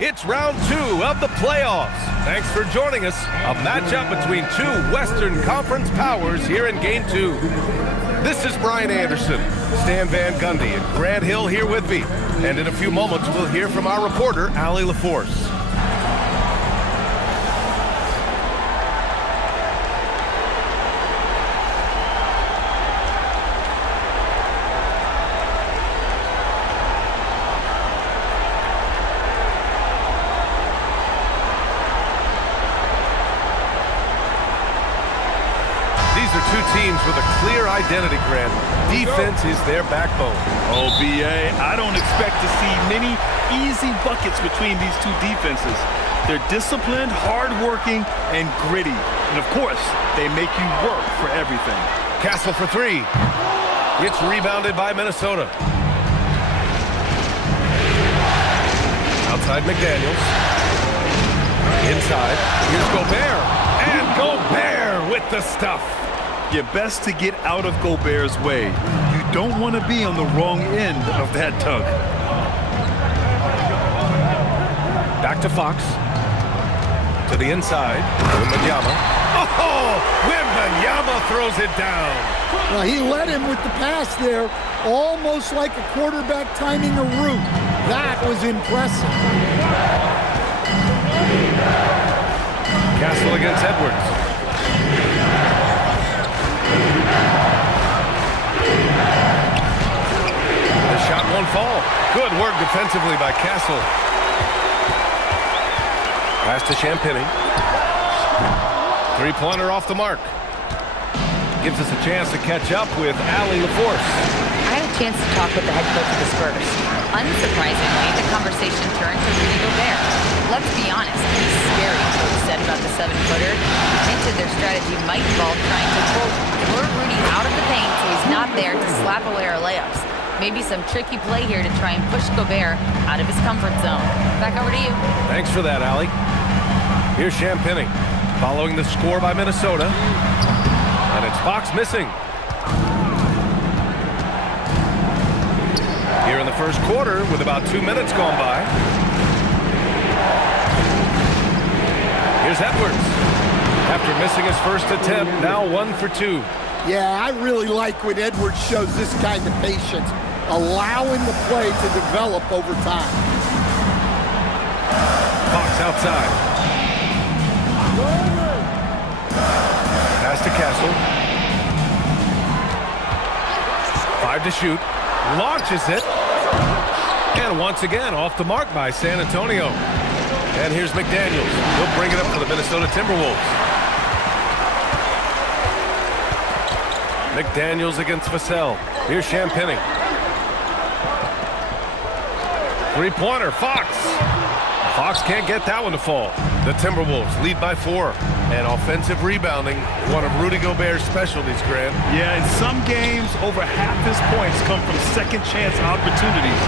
It's round 2 of the playoffs. Thanks for joining us. A matchup between two Western Conference powers here in Game 2. This is Brian Anderson, Stan Van Gundy, and Grant Hill here with me. And in a few moments, we'll hear from our reporter, Allie LaForce. These are two teams with a clear identity, Grant. Defense is their backbone. Oh, B.A., I don't expect to see many easy buckets between these two defenses. They're disciplined, hardworking, and gritty. And, of course, they make you work for everything. Castle for three. It's rebounded by Minnesota. Outside McDaniels. Inside. Here's Gobert. And Gobert with the stuff. You're best to get out of Gobert's way. You don't want to be on the wrong end of that tug. Back to Fox. To the inside. Wembanyama. Oh! Wembanyama throws it down. Well, he led him with the pass there, almost like a quarterback timing a route. That was impressive. Castle against Edwards. The shot won't fall. Good work defensively by Castle. Pass to Champagny. Three-pointer off the mark. Gives us a chance to catch up with Allie LaForce. I had a chance to talk with the head coach of the Spurs. Unsurprisingly, the conversation turned to Rudy Gobert. Let's be honest, he's scary, coach said about the 7-footer. He hinted their strategy might involve trying to, quote, lure Rudy out of the paint so he's not there to slap away our layups. Maybe some tricky play here to try and push Gobert out of his comfort zone. Back over to you. Thanks for that, Allie. Here's Champagny, following the score by Minnesota. And it's Fox missing. Here in the first quarter, with about 2 minutes gone by. Here's Edwards. After missing his first attempt, now 1 for 2. Yeah, I really like when Edwards shows this kind of patience, allowing the play to develop over time. Fox outside. Pass to Castle. 5 to shoot. Launches it. And once again, off the mark by San Antonio. And here's McDaniels. He'll bring it up for the Minnesota TimberWolves. McDaniels against Vassell. Here's Champagny. Three-pointer, Fox. Fox can't get that one to fall. The Timberwolves lead by 4. And offensive rebounding, one of Rudy Gobert's specialties, Grant. Yeah, in some games, over half his points come from second-chance opportunities.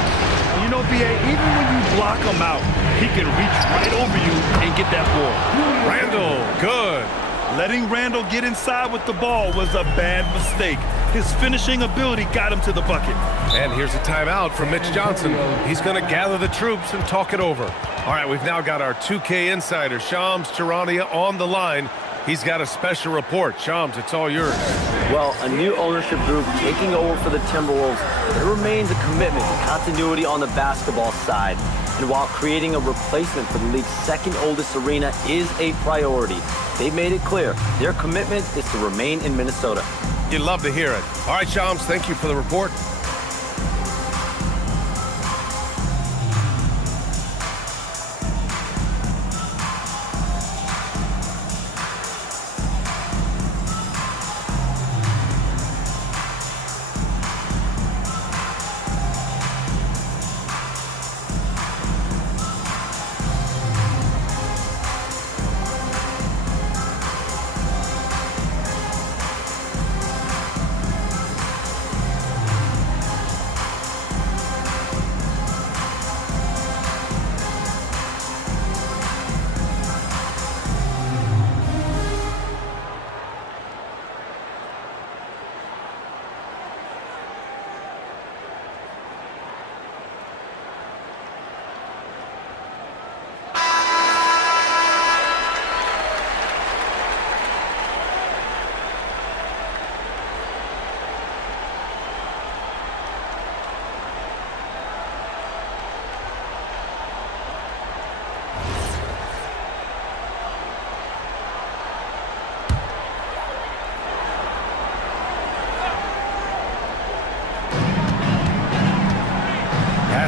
And you know, B.A., even when you block him out, he can reach right over you and get that ball. Randall, good. Letting Randall get inside with the ball was a bad mistake. His finishing ability got him to the bucket. And here's a timeout from Mitch Johnson. He's going to gather the troops and talk it over. All right, we've now got our 2K insider, Shams Charania, on the line. He's got a special report. Shams, it's all yours. Well, a new ownership group taking over for the Timberwolves. There remains a commitment to continuity on the basketball side. And while creating a replacement for the league's second oldest arena is a priority, they've made it clear their commitment is to remain in Minnesota. You'd love to hear it. All right, Shams, thank you for the report.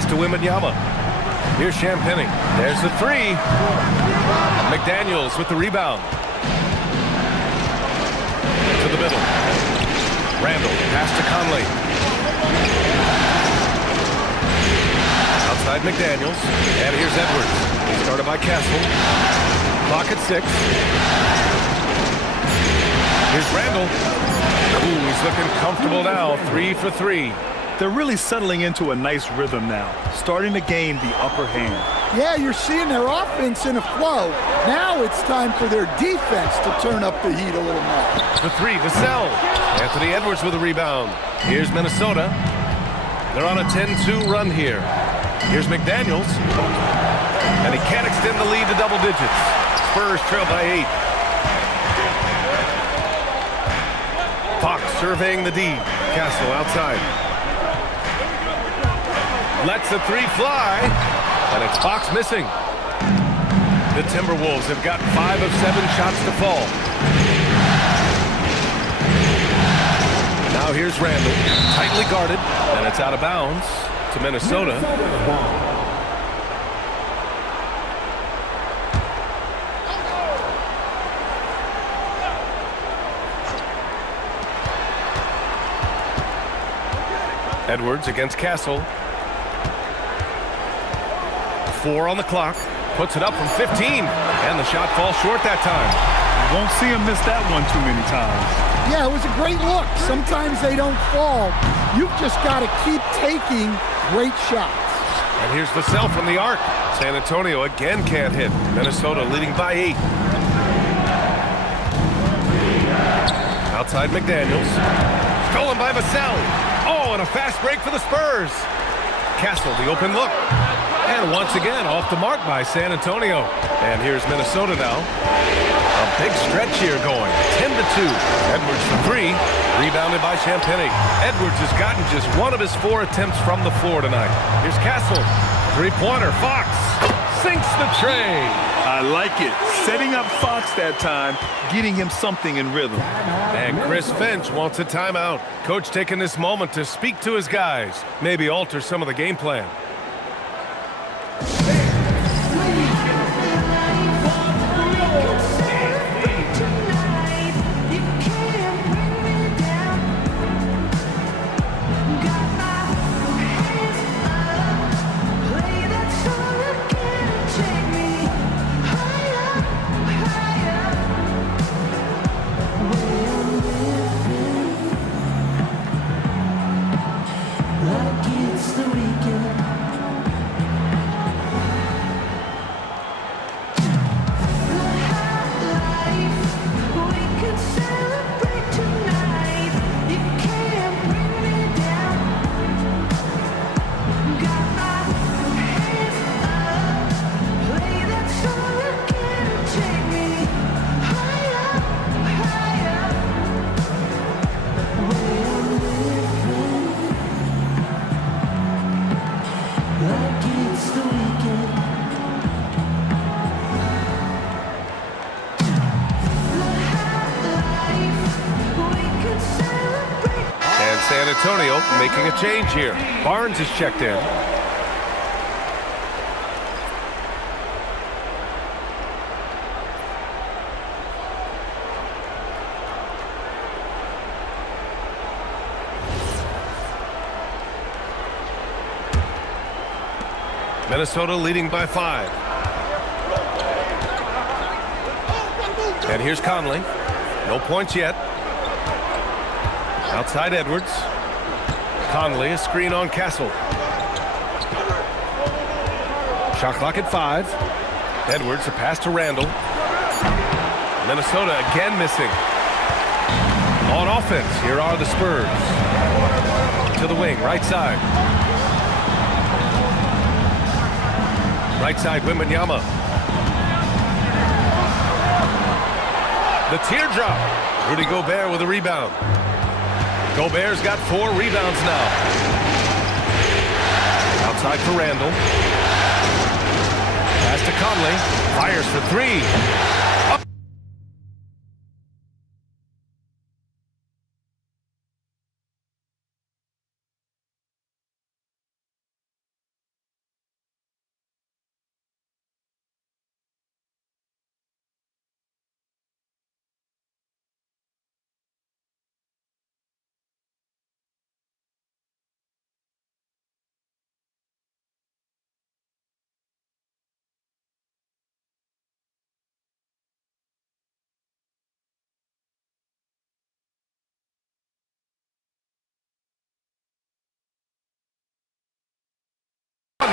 Pass to Wembanyama. Here's Champagny. There's the three. McDaniels with the rebound. To the middle. Randall. Pass to Conley. Outside McDaniels. And here's Edwards. He's started by Castle. Clock at 6. Here's Randall. Ooh, he's looking comfortable now. 3 for 3. They're really settling into a nice rhythm now, starting to gain the upper hand. Yeah, you're seeing their offense in a flow. Now it's time for their defense to turn up the heat a little more. The three, Vassell. Anthony Edwards with a rebound. Here's Minnesota. They're on a 10-2 run here. Here's McDaniels. And he can't extend the lead to double digits. Spurs trail by 8. Fox surveying the D. Castle outside. Lets the three fly. And it's Fox missing. The Timberwolves have got 5 of 7 shots to fall. Now here's Randall. Tightly guarded. And it's out of bounds to Minnesota. Edwards against Castle. 4 on the clock. Puts it up from 15. And the shot falls short that time. You won't see him miss that one too many times. Yeah, it was a great look. Sometimes they don't fall. You've just got to keep taking great shots. And here's Vassell from the arc. San Antonio again can't hit. Minnesota leading by 8. Outside McDaniels. Stolen by Vassell. Oh, and a fast break for the Spurs. Castle, the open look. And once again, off the mark by San Antonio. And here's Minnesota now. A big stretch here going. 10-2. Edwards for 3. Rebounded by Champagny. Edwards has gotten just 1 of his 4 attempts from the floor tonight. Here's Castle. 3-pointer. Fox sinks the tray. I like it. Setting up Fox that time, getting him something in rhythm. And Chris Finch wants a timeout. Coach taking this moment to speak to his guys. Maybe alter some of the game plan. San Antonio making a change here. Barnes is checked in. Minnesota leading by 5. And here's Conley. No points yet. Outside Edwards. Conley, a screen on Castle. Shot clock at 5. Edwards, a pass to Randall. Minnesota again missing. On offense, here are the Spurs. To the wing, right side. Right side, Wembanyama. The teardrop. Rudy Gobert with a rebound. Gobert's got 4 rebounds now. Outside for Randall. Pass to Conley. Fires for 3.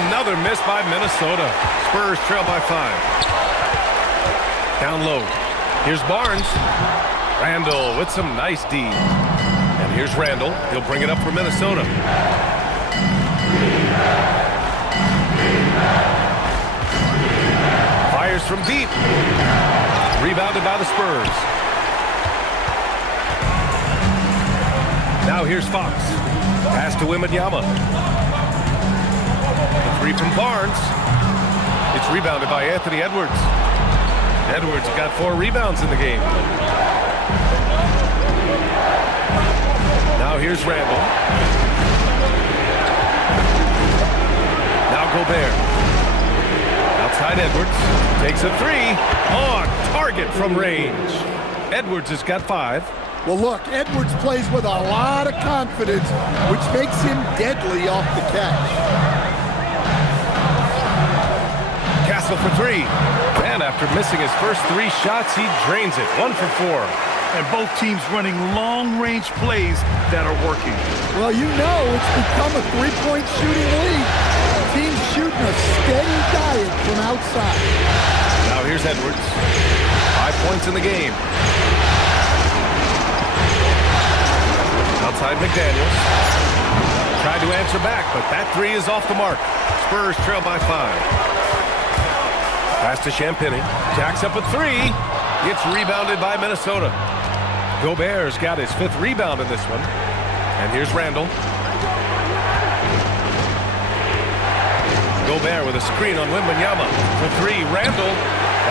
another miss by Minnesota. Spurs trail by 5. Down low. Here's Barnes. Randall with some nice D. And here's Randall. He'll bring it up for Minnesota. Fires from deep. Rebounded by the Spurs. Now here's Fox. Pass to Wembanyama. The three from Barnes. It's rebounded by Anthony Edwards. Edwards got 4 rebounds in the game. Now here's Randall. Now Gobert. Outside Edwards. Takes a 3. On target from range. Edwards has got 5. Well, look, Edwards plays with a lot of confidence, which makes him deadly off the catch. Castle for 3. And after missing his first 3 shots, he drains it. 1 for 4. And both teams running long-range plays that are working. Well, you know it's become a 3-point shooting league. Teams shooting a steady diet from outside. Now here's Edwards. 5 points in the game. Outside McDaniels. Tried to answer back, but that 3 is off the mark. Spurs trail by 5. Pass to Champagny. Jacks up a 3. Gets rebounded by Minnesota. Gobert's got his 5th rebound in this one. And here's Randall. Gobert with a screen on Wembanyama. For 3, Randall.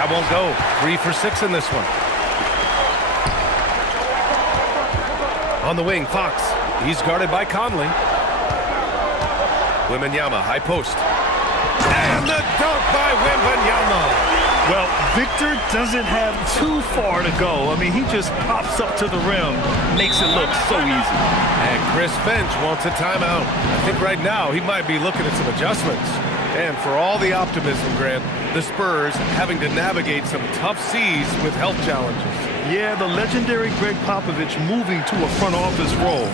That won't go. 3 for 6 in this one. On the wing, Fox. He's guarded by Conley. Wembanyama, high post. And the dunk by Wembanyama. Well, Victor doesn't have too far to go. I mean, he just pops up to the rim, makes it look so easy. And Chris Finch wants a timeout. I think right now he might be looking at some adjustments. And for all the optimism, Grant, the Spurs having to navigate some tough seas with health challenges. Yeah, the legendary Greg Popovich moving to a front office role.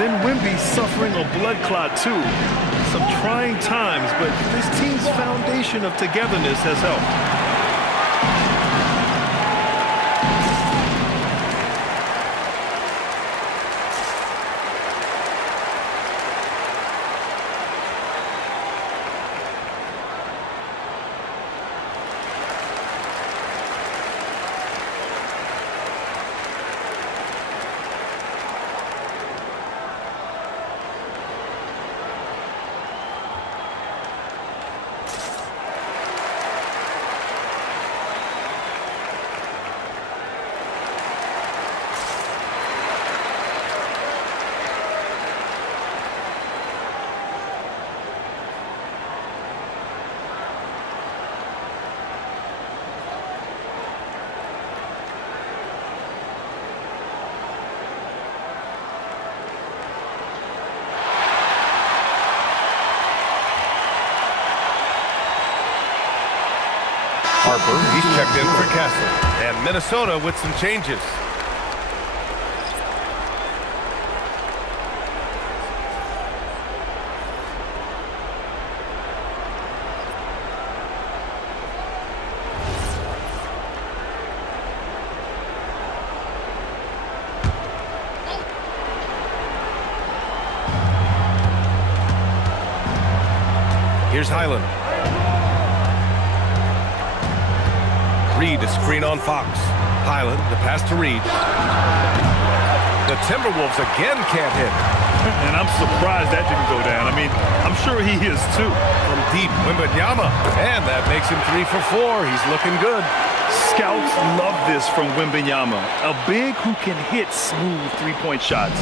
Then Wemby suffering a blood clot too. Some trying times, but this team's foundation of togetherness has helped. Harper, he's checked in for Castle. And Minnesota with some changes. Here's Highland. Reed to screen on Fox. Highland, the pass to Reed. The Timberwolves again can't hit. And I'm surprised that didn't go down. I mean, I'm sure he is too. From deep, Wembanyama. And that makes him 3 for 4. He's looking good. Scouts love this from Wembanyama. A big who can hit smooth three-point shots.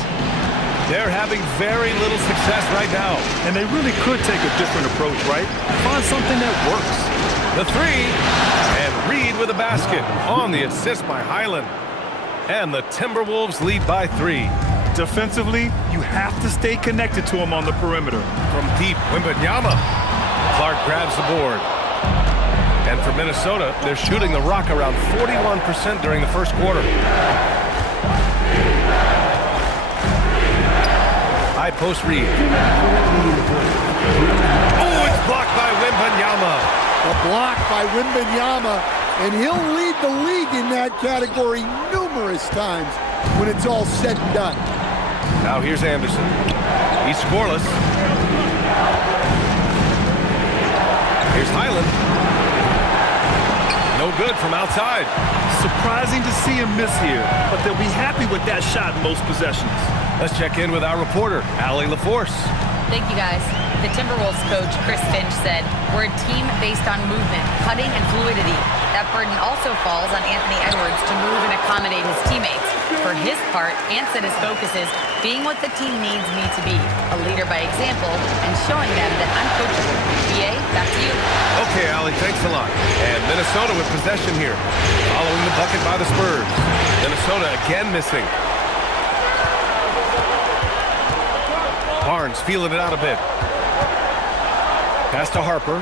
They're having very little success right now. And they really could take a different approach, right? Find something that works. The 3. And Reed with a basket on the assist by Highland. And the Timberwolves lead by 3. Defensively, you have to stay connected to him on the perimeter. From deep, Wembanyama. Clark grabs the board. And for Minnesota, they're shooting the rock around 41% during the first quarter. High post read. Oh, it's blocked by Wembanyama. A block by Wembanyama, and he'll lead the league in that category numerous times when it's all said and done. Now here's Anderson. He's scoreless. Here's Highland. No good from outside. Surprising to see him miss here, but they'll be happy with that shot most possessions. Let's check in with our reporter, Allie LaForce. Thank you, guys. The Timberwolves coach, Chris Finch, said, "We're a team based on movement, cutting, and fluidity. That burden also falls on Anthony Edwards to move and accommodate his teammates. For his part, Ant said his focus is being what the team needs me to be, a leader by example, and showing them that I'm coachable." BA, back to you. Okay, Allie, thanks a lot. And Minnesota with possession here, following the bucket by the Spurs. Minnesota again missing. Barnes feeling it out a bit. Pass to Harper.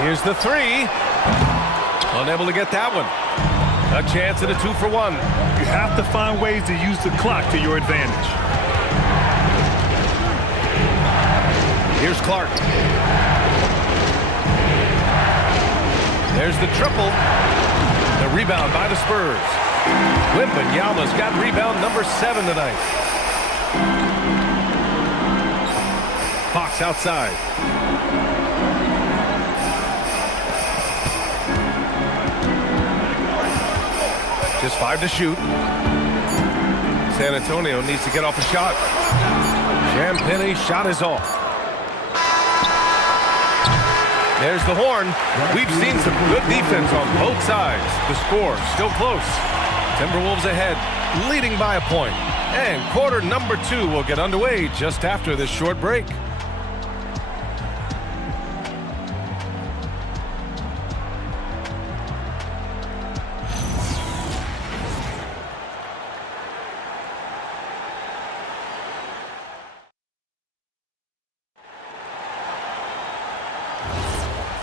Here's the three. Unable to get that one. A chance at a 2-for-1. You have to find ways to use the clock to your advantage. Here's Clark. There's the triple. The rebound by the Spurs. Wembanyama's got rebound number 7 tonight. Fox outside. Just 5 to shoot. San Antonio needs to get off a shot. Champagne's shot is off. There's the horn. We've seen some good defense on both sides. The score still close. Timberwolves ahead, leading by a point. And quarter number 2 will get underway just after this short break.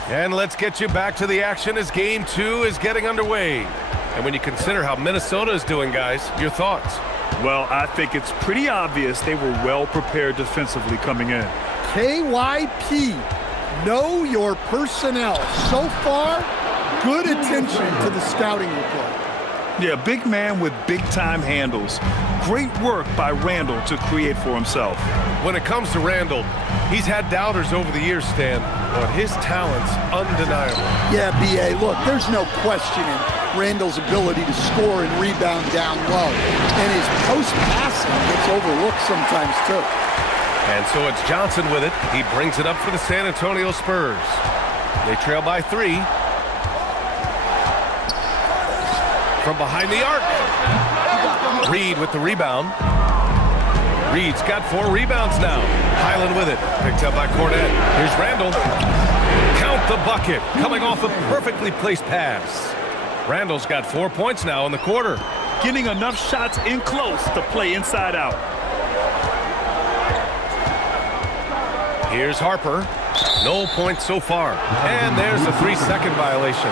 And let's get you back to the action as game 2 is getting underway. And when you consider how Minnesota is doing, guys, your thoughts? Well, I think it's pretty obvious they were well prepared defensively coming in. KYP, know your personnel. So far, good attention to the scouting report. Yeah, big man with big-time handles. Great work by Randall to create for himself. When it comes to Randall, he's had doubters over the years, Stan, but his talent's undeniable. Yeah, B.A., look, there's no questioning Randall's ability to score and rebound down low. And his post-passing gets overlooked sometimes, too. And so it's Johnson with it. He brings it up for the San Antonio Spurs. They trail by 3. From behind the arc. Reed with the rebound. Reed's got 4 rebounds now. Highland with it. Picked up by Cornette. Here's Randall. Count the bucket. Coming off a perfectly placed pass. Randall's got 4 points now in the quarter. Getting enough shots in close to play inside out. Here's Harper. No points so far. And there's a 3-second violation.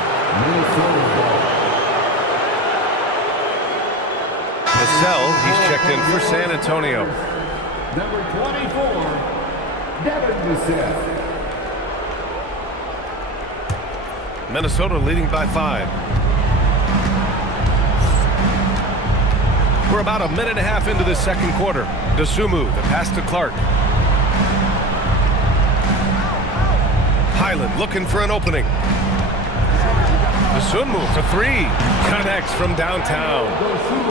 Cassell, he's checked in for San Antonio. Number 24, Devin Cassell. Minnesota leading by 5. We're about a minute and a half into the second quarter. Dosunmu, the pass to Clark. Highland looking for an opening. Dosunmu for 3. Connects from downtown.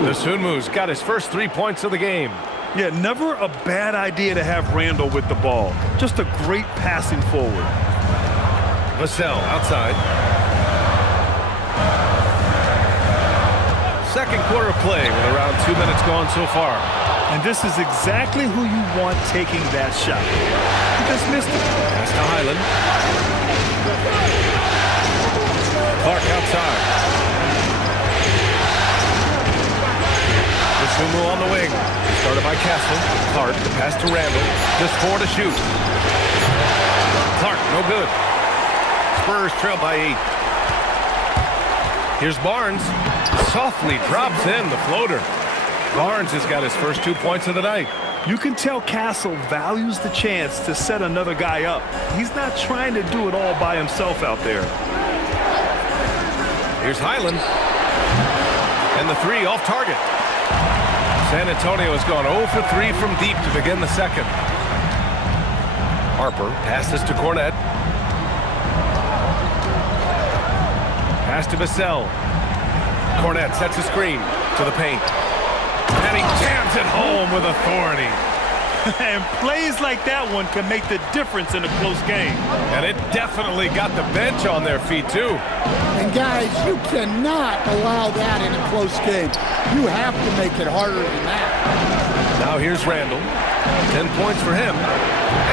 Dosunmu's got his first 3 points of the game. Yeah, never a bad idea to have Randall with the ball. Just a great passing forward. Vassell outside. Second quarter play with around 2 minutes gone so far. And this is exactly who you want taking that shot. He just missed it. Pass to Highland. Clark outside. Dosunmu on the wing. Started by Castle. Clark, the pass to Randall. Just 4 to shoot. Clark, no good. Spurs trail by 8. Here's Barnes. Softly drops in the floater. Barnes has got his first 2 points of the night. You can tell Castle values the chance to set another guy up. He's not trying to do it all by himself out there. Here's Highland. And the three off target. San Antonio has gone 0 for 3 from deep to begin the second. Harper passes to Cornette. Pass to Vassell. Cornette sets a screen to the paint. And he jams it home with authority. And plays like that one can make the difference in a close game. And it definitely got the bench on their feet, too. And guys, you cannot allow that in a close game. You have to make it harder than that. Now here's Randall. 10 points for him.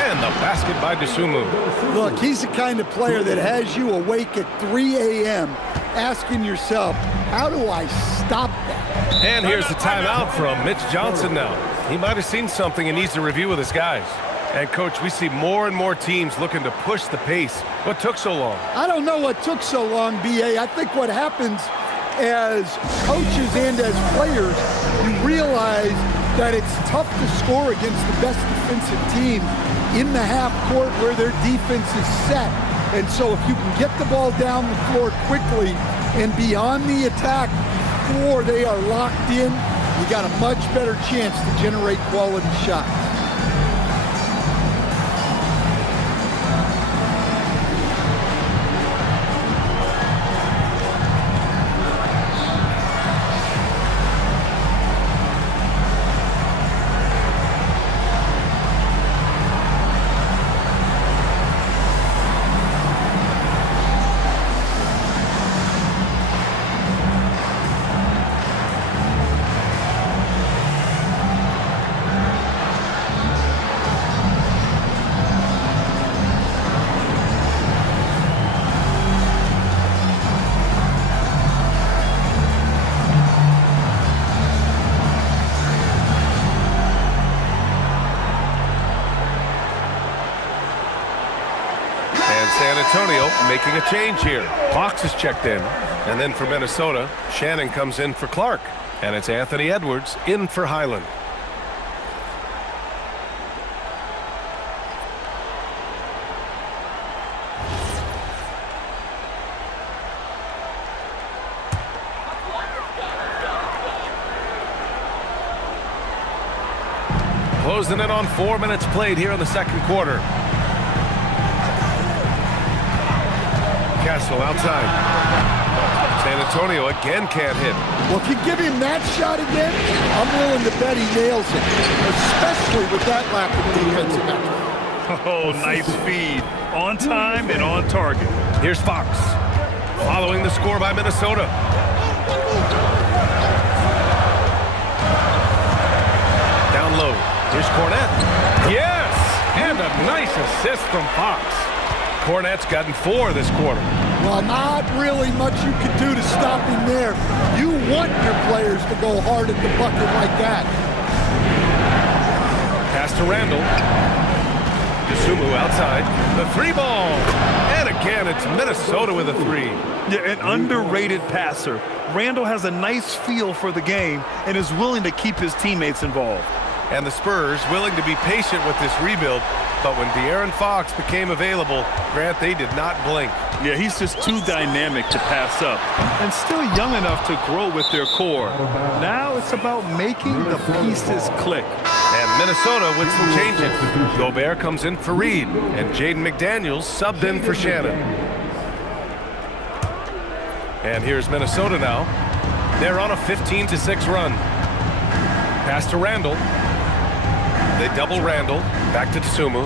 And the basket by Dosunmu. Look, he's the kind of player that has you awake at 3 a.m. asking yourself, how do I stop that? And here's the timeout from Mitch Johnson now. He might have seen something and needs to review with his guys. And, Coach, we see more and more teams looking to push the pace. What took so long? I don't know what took so long, B.A. I think what happens as coaches and as players, you realize that it's tough to score against the best defensive team in the half court where their defense is set. And so if you can get the ball down the floor quickly and beyond the attack before they are locked in, you got a much better chance to generate quality shots. San Antonio making a change here. Fox is checked in. And then for Minnesota, Shannon comes in for Clark. And it's Anthony Edwards in for Highland. Closing in on 4 minutes played here in the second quarter. Castle outside. San Antonio again can't hit. Well, if you give him that shot again, I'm willing to bet he nails it, especially with that lack of defensive effort. Oh, nice feed. On time and on target. Here's Fox. Following the score by Minnesota. Down low. Here's Cornette. Yes! And a nice assist from Fox. Cornette's gotten 4 this quarter. Well, not really much you can do to stop him there. You want your players to go hard at the bucket like that. Pass to Randall. Dosunmu outside. The 3 ball. And again, it's Minnesota with a 3. Yeah, an underrated passer. Randall has a nice feel for the game and is willing to keep his teammates involved. And the Spurs willing to be patient with this rebuild. But when De'Aaron Fox became available, Grant, they did not blink. Yeah, he's just too dynamic to pass up and still young enough to grow with their core. Now it's about making the pieces click. And Minnesota with some changes. Gobert comes in for Reed, and Jaden McDaniels subbed in for Shannon. And here's Minnesota now. They're on a 15-6 run. Pass to Randall. They double Randall. Back to Dosunmu.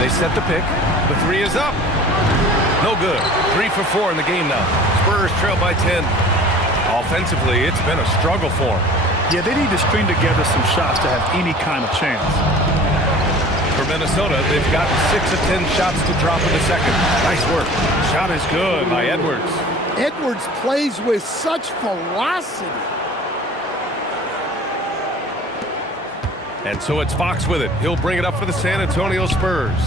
They set the pick. The 3 is up. No good. 3 for 4 in the game now. Spurs trail by 10. Offensively, it's been a struggle for them. Yeah, they need to string together some shots to have any kind of chance. For Minnesota, they've gotten 6 of 10 shots to drop in the second. Nice work. Shot is good by Edwards. Edwards plays with such ferocity. And so it's Fox with it. He'll bring it up for the San Antonio Spurs.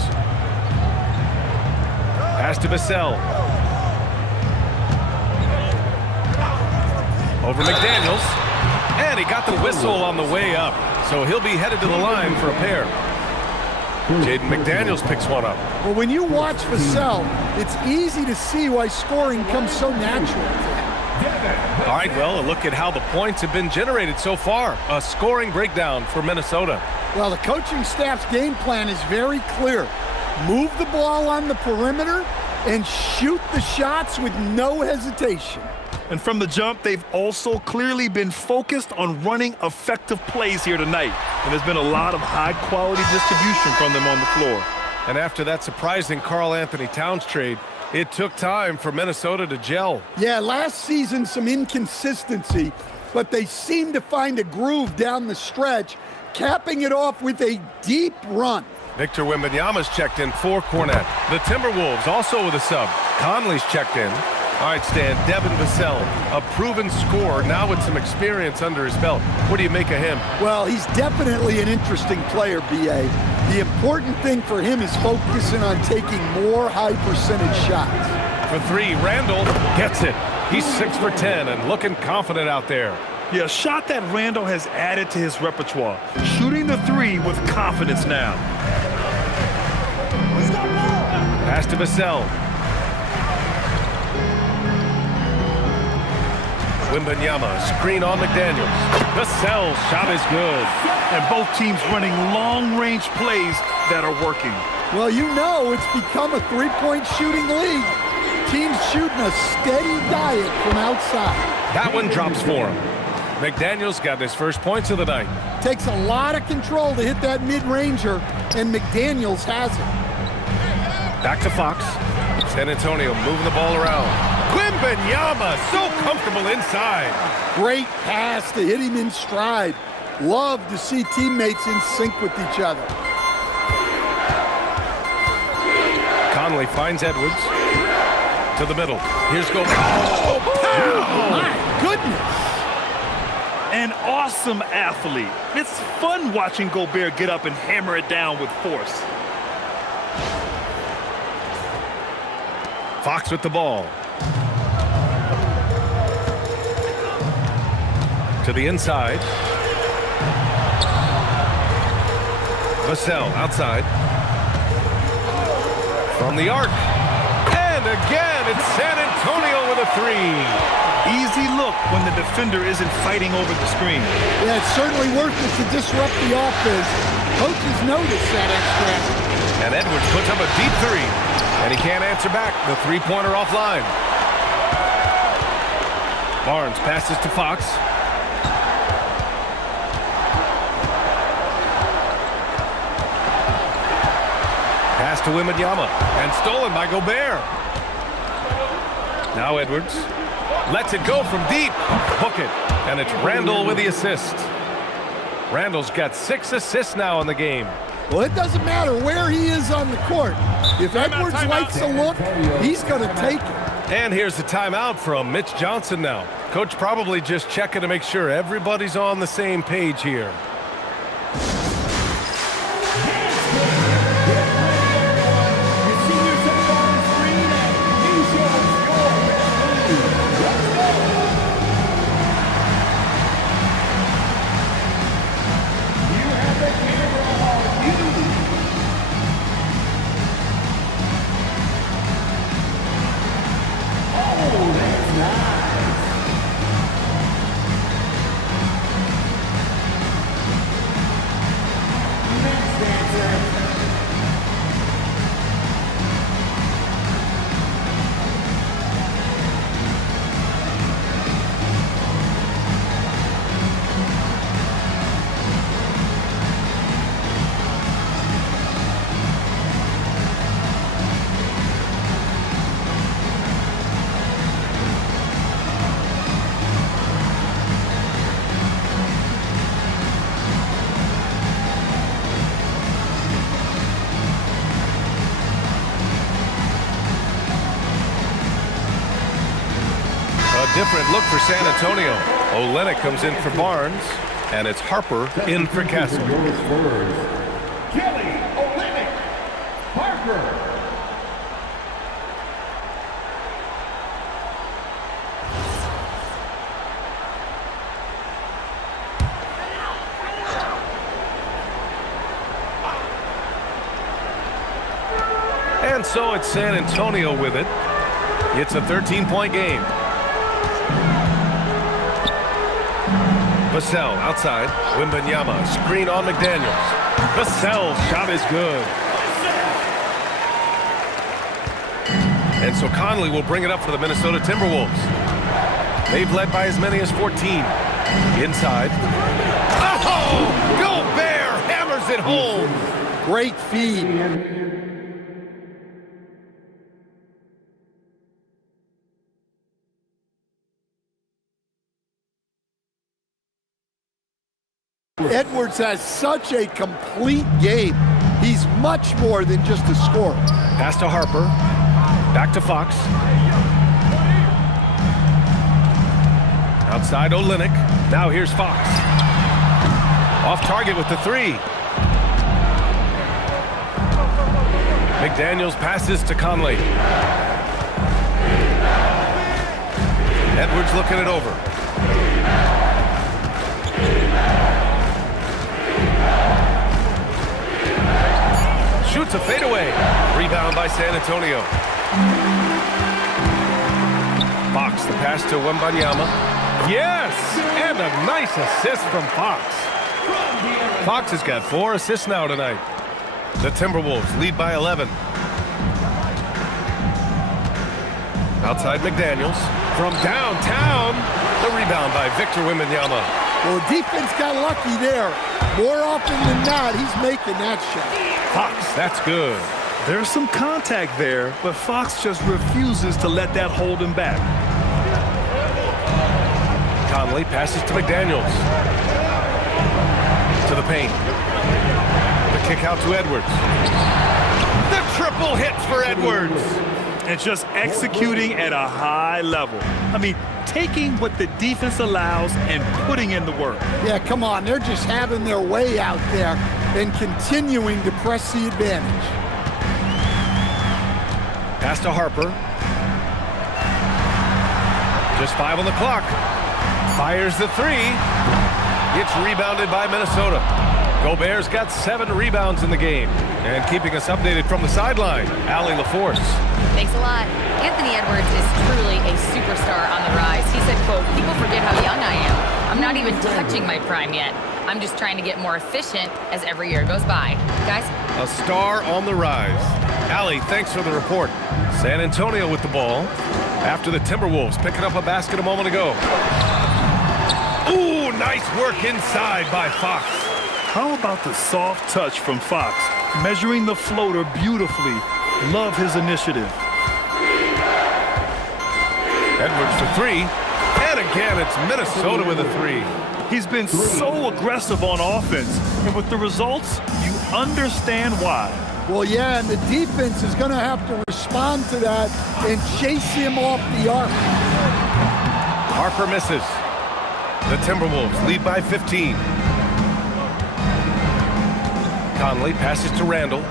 Pass to Vassell. Over McDaniels. And he got the whistle on the way up, so he'll be headed to the line for a pair. Jaden McDaniels picks one up. Well, when you watch Vassell, it's easy to see why scoring comes so natural. All right, well, a look at how the points have been generated so far. A scoring breakdown for Minnesota. Well, the coaching staff's game plan is very clear. Move the ball on the perimeter and shoot the shots with no hesitation. And from the jump, they've also clearly been focused on running effective plays here tonight. And there's been a lot of high-quality distribution from them on the floor. And after that surprising Karl Anthony Towns trade, it took time for Minnesota to gel. Yeah, last season some inconsistency, but they seem to find a groove down the stretch, capping it off with a deep run. Victor Wembanyama's checked in for Cornette. The Timberwolves also with a sub. Conley's checked in. All right, Stan, Devin Vassell, a proven scorer, now with some experience under his belt. What do you make of him? Well, he's definitely an interesting player, B.A. The important thing for him is focusing on taking more high-percentage shots. For three, Randall gets it. He's 6 for 10 and looking confident out there. Yeah, a shot that Randall has added to his repertoire. Shooting the three with confidence now. Pass to Vassell. Wembanyama, screen on McDaniels. Vassell's shot is good. And both teams running long-range plays that are working. Well, you know it's become a three-point shooting league. Teams shooting a steady diet from outside. That one drops for him. McDaniels got his first points of the night. Takes a lot of control to hit that mid-ranger, and McDaniels has it. Back to Fox. San Antonio moving the ball around. Wembanyama, so comfortable inside. Great pass to hit him in stride. Love to see teammates in sync with each other. Conley finds Edwards. To the middle. Here's Gobert. Oh, My goodness. An awesome athlete. It's fun watching Gobert get up and hammer it down with force. Fox with the ball. To the inside. Vassell outside. From the arc. And again, it's San Antonio with a three. Easy look when the defender isn't fighting over the screen. Yeah, it's certainly worth it to disrupt the offense. Coaches notice that extra effort. And Edwards puts up a deep three. And he can't answer back. The three-pointer offline. Barnes passes to Fox. Pass to Wembanyama. And stolen by Gobert. Now Edwards. Lets it go from deep. Hook it. And it's Randall with the assist. Randall's got 6 assists now in the game. Well, it doesn't matter where he is on the court. If Edwards likes a look, he's going to take it. And here's the timeout from Mitch Johnson now. Coach probably just checking to make sure everybody's on the same page here. Different look for San Antonio. Olynyk comes in for Barnes, and it's Harper in for Castle. Kelly Olynyk, Harper. And so it's San Antonio with it. It's a 13-point game. Vassell outside. Wembanyama, screen on McDaniels. Vassell's shot is good. And so Conley will bring it up for the Minnesota Timberwolves. They've led by as many as 14. Inside. Oh! Gobert hammers it home. Great feed. Edwards has such a complete game. He's much more than just a scorer. Pass to Harper. Back to Fox. Outside Olynyk. Now here's Fox. Off target with the three. McDaniels passes to Conley. Edwards looking it over. Shoots a fadeaway. Rebound by San Antonio. Fox, the pass to Wembanyama. Yes! And a nice assist from Fox. Fox has got 4 assists now tonight. The Timberwolves lead by 11. Outside McDaniels. From downtown. The rebound by Victor Wembanyama. Well, the defense got lucky there. More often than not, he's making that shot. Fox, that's good. There's some contact there, but Fox just refuses to let that hold him back. Conley passes to McDaniels. To the paint. The kick out to Edwards. The triple hits for Edwards. And just executing at a high level. I mean, taking what the defense allows and putting in the work. Yeah, come on. They're just having their way out there and continuing to press the advantage. Pass to Harper. Just 5 on the clock. Fires the three. It's rebounded by Minnesota. Gobert's got 7 rebounds in the game. And keeping us updated from the sideline, Allie LaForce. Thanks a lot. Anthony Edwards is truly a superstar on the rise. He said, quote, "People forget how young I am. I'm not even touching my prime yet. I'm just trying to get more efficient as every year goes by." Guys? A star on the rise. Allie, thanks for the report. San Antonio with the ball. After the Timberwolves picking up a basket a moment ago. Ooh, nice work inside by Fox. How about the soft touch from Fox? Measuring the floater beautifully. Love his initiative. Edwards for 3. And again, it's Minnesota with a 3. He's been so aggressive on offense. And with the results, you understand why. Well, yeah, and the defense is going to have to respond to that and chase him off the arc. Harper misses. The Timberwolves lead by 15. Conley passes to Randall.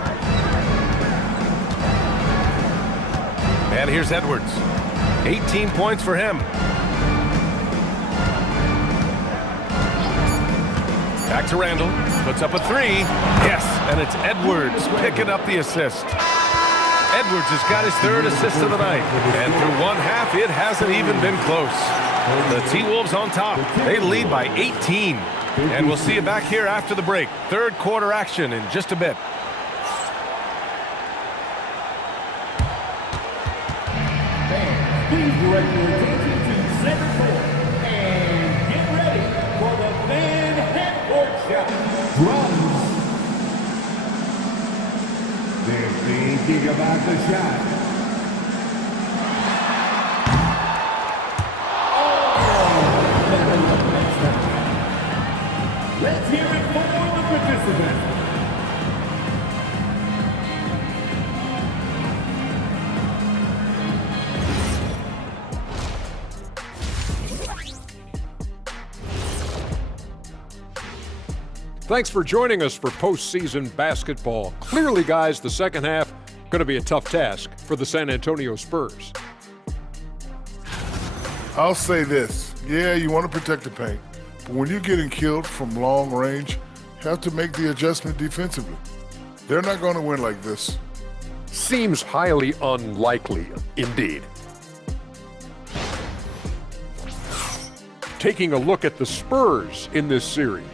And here's Edwards. 18 points for him. Back to Randall. Puts up a 3. Yes, and it's Edwards picking up the assist. Edwards has got his 3rd assist of the night. And through one half, it hasn't even been close. The T-Wolves on top. They lead by 18. And we'll see you back here after the break. 3rd quarter action in just a bit. Please direct your attention to center court and get ready for the fan half-court shot. Drums. They're thinking about the shot. Let's hear it for the participants. Thanks for joining us for postseason basketball. Clearly, guys, the second half going to be a tough task for the San Antonio Spurs. I'll say this. Yeah, you want to protect the paint. But when you're getting killed from long range, you have to make the adjustment defensively. They're not going to win like this. seems highly unlikely indeed. Taking a look at the Spurs in this series.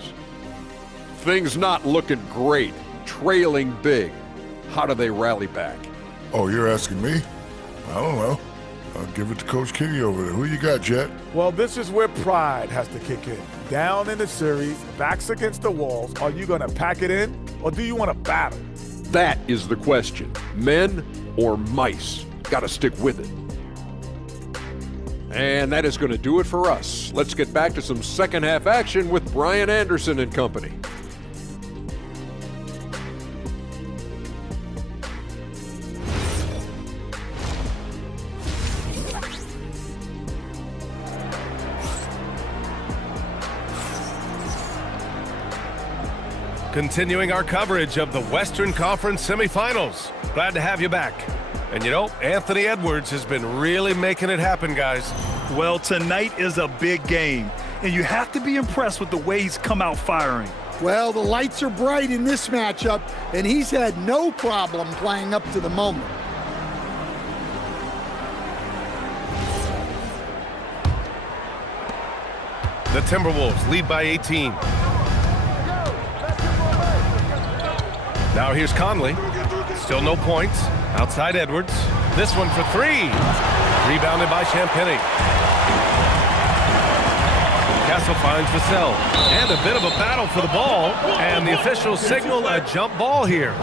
Things not looking great, trailing big. How do they rally back? Oh, you're asking me? I don't know. I'll give it to Coach Kenny over there. Who you got, Jet? Well, this is where pride has to kick in. Down in the series, backs against the walls, are you going to pack it in or do you want to battle? That is the question. Men or mice? Got to stick with it. And that is going to do it for us. Let's get back to some second half action with Brian Anderson and company. Continuing our coverage of the Western Conference Semifinals. Glad to have you back. And you know, Anthony Edwards has been really making it happen, guys. Well, tonight is a big game, and you have to be impressed with the way he's come out firing. Well, the lights are bright in this matchup, and he's had no problem playing up to the moment. The Timberwolves lead by 18. Now here's Conley. Still no points. Outside Edwards. This one for three. Rebounded by Champagny. Castle finds Vassell. And a bit of a battle for the ball. And the officials signal a jump ball here.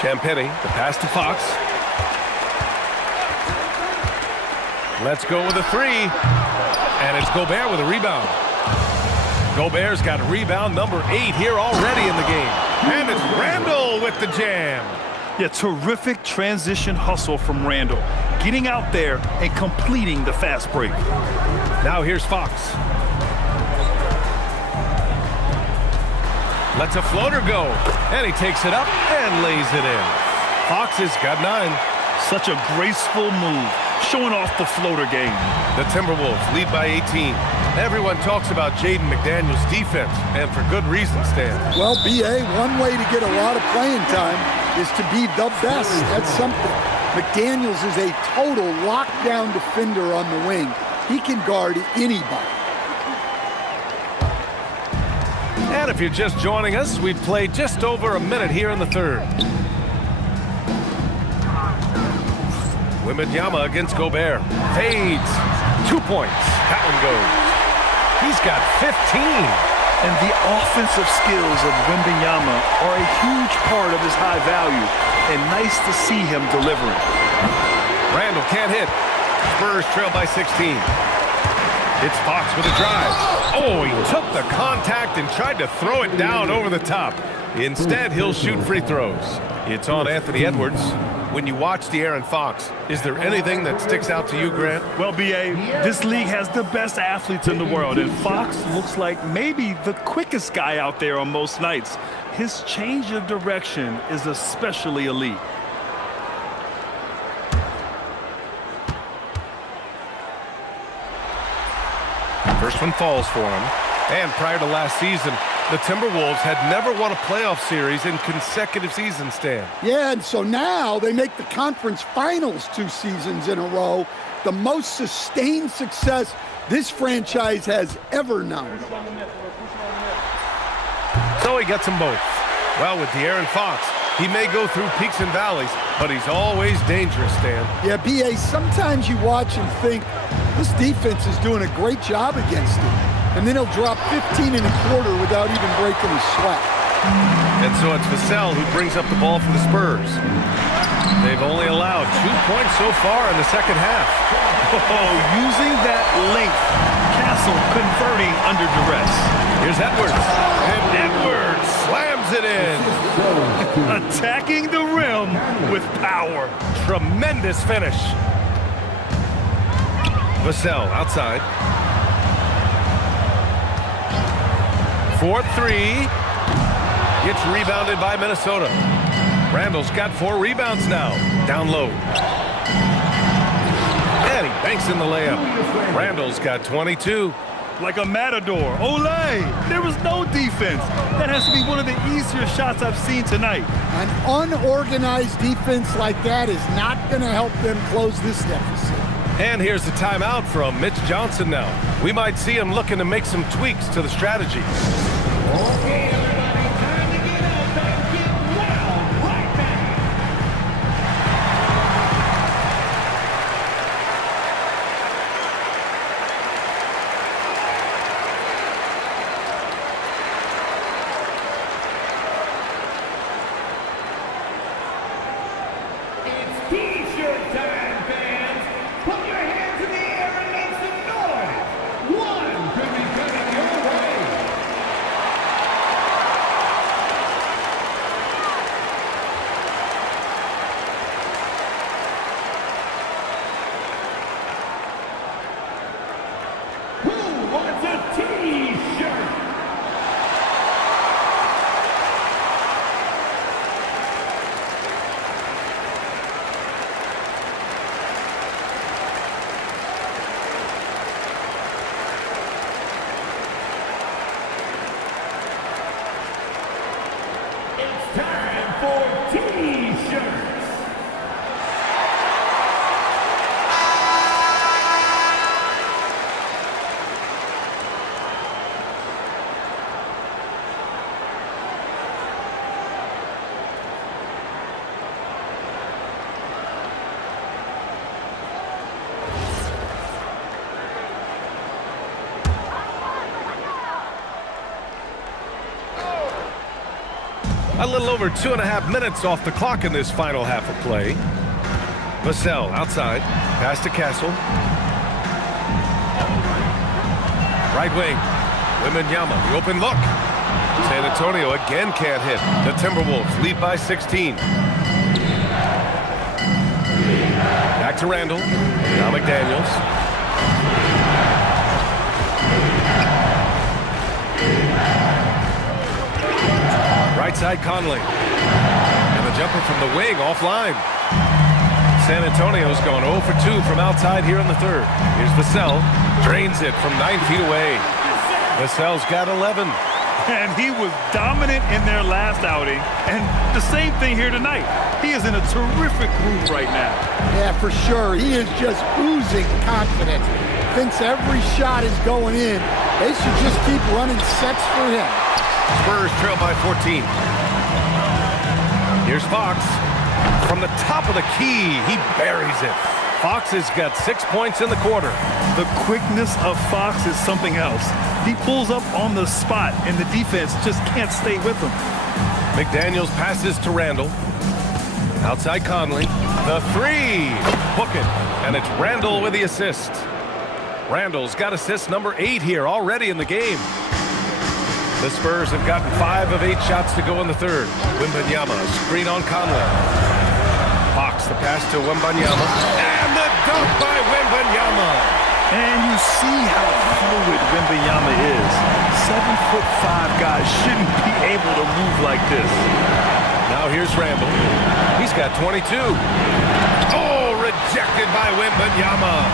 Champagny, the pass to Fox. Let's go with a three. And it's Gobert with a rebound. Gobert's got rebound number 8 here already in the game. And it's Randall with the jam. Yeah, terrific transition hustle from Randall. Getting out there and completing the fast break. Now here's Fox. Lets a floater go. And he takes it up and lays it in. Fox has got 9. Such a graceful move, showing off the floater game. The Timberwolves lead by 18. Everyone talks about Jaden McDaniels' defense, and for good reason, Stan. Well, BA, one way to get a lot of playing time is to be the best. That's something. McDaniels is a total lockdown defender on the wing. He can guard anybody. And if you're just joining us, we've played just over a minute here in the third. Wembanyama against Gobert. Fades. 2 points. That one goes. He's got 15. And the offensive skills of Wembanyama are a huge part of his high value. And nice to see him delivering. Randall can't hit. Spurs trail by 16. It's Fox with a drive. Oh, he took the contact and tried to throw it down over the top. Instead, he'll shoot free throws. It's on Anthony Edwards. When you watch De'Aaron Fox, is there anything that sticks out to you, Grant? Well, B.A., this league has the best athletes in the world, and Fox looks like maybe the quickest guy out there on most nights. His change of direction is especially elite. First one falls for him. And prior to last season, the Timberwolves had never won a playoff series in consecutive seasons, Stan. Yeah, and so now they make the conference finals 2 seasons in a row. The most sustained success this franchise has ever known. So he gets them both. Well, with De'Aaron Fox, he may go through peaks and valleys, but he's always dangerous, Stan. Yeah, B.A., sometimes you watch and think, this defense is doing a great job against him. And then he'll drop 15 and a quarter without even breaking a sweat. And so it's Vassell who brings up the ball for the Spurs. They've only allowed 2 points so far in the second half. Oh, using that length. Castle converting under duress. Here's Edwards. And Edwards slams it in. Attacking the rim with power. Tremendous finish. Vassell outside. 4-3. Gets rebounded by Minnesota. Randall's got 4 rebounds now. Down low. And he banks in the layup. Randall's got 22. like a matador. Olé! There was no defense. That has to be one of the easier shots I've seen tonight. An unorganized defense like that is not going to help them close this deficit. And here's the timeout from Mitch Johnson now. We might see him looking to make some tweaks to the strategy. Okay, everybody, time to get up and get wild right now. It's T-shirt time, fans. Put your hands in the air and make some noise. One could be coming your way. Who wants a T-shirt? It's time for T-shirts. A little over 2.5 minutes off the clock in this final half of play. Vassell outside, pass to Castle. Right wing, Wembanyama, the open look. San Antonio again can't hit. The Timberwolves lead by 16. Back to Randall, now McDaniels. Right side Conley. And the jumper from the wing offline. San Antonio's gone 0 for 2 from outside here in the third. Here's Vassell. Drains it from 9 feet away. Vassell's got 11. And he was dominant in their last outing. And the same thing here tonight. He is in a terrific groove right now. Yeah, for sure. He is just oozing confidence. Thinks every shot is going in. They should just keep running sets for him. Spurs trail by 14. Here's Fox. From the top of the key, he buries it. Fox has got 6 points in the quarter. The quickness of Fox is something else. He pulls up on the spot, and the defense just can't stay with him. McDaniels passes to Randall. Outside Conley. The three. Book it. And it's Randall with the assist. Randall's got assist number 8 here already in the game. The Spurs have gotten 5 of 8 shots to go in the third. Wembanyama, screen on Conley. Fox, the pass to Wembanyama. And the dunk by Wembanyama. And you see how fluid Wembanyama is. 7'5" guys shouldn't be able to move like this. Now here's Randall. He's got 22. Oh, rejected by Wembanyama.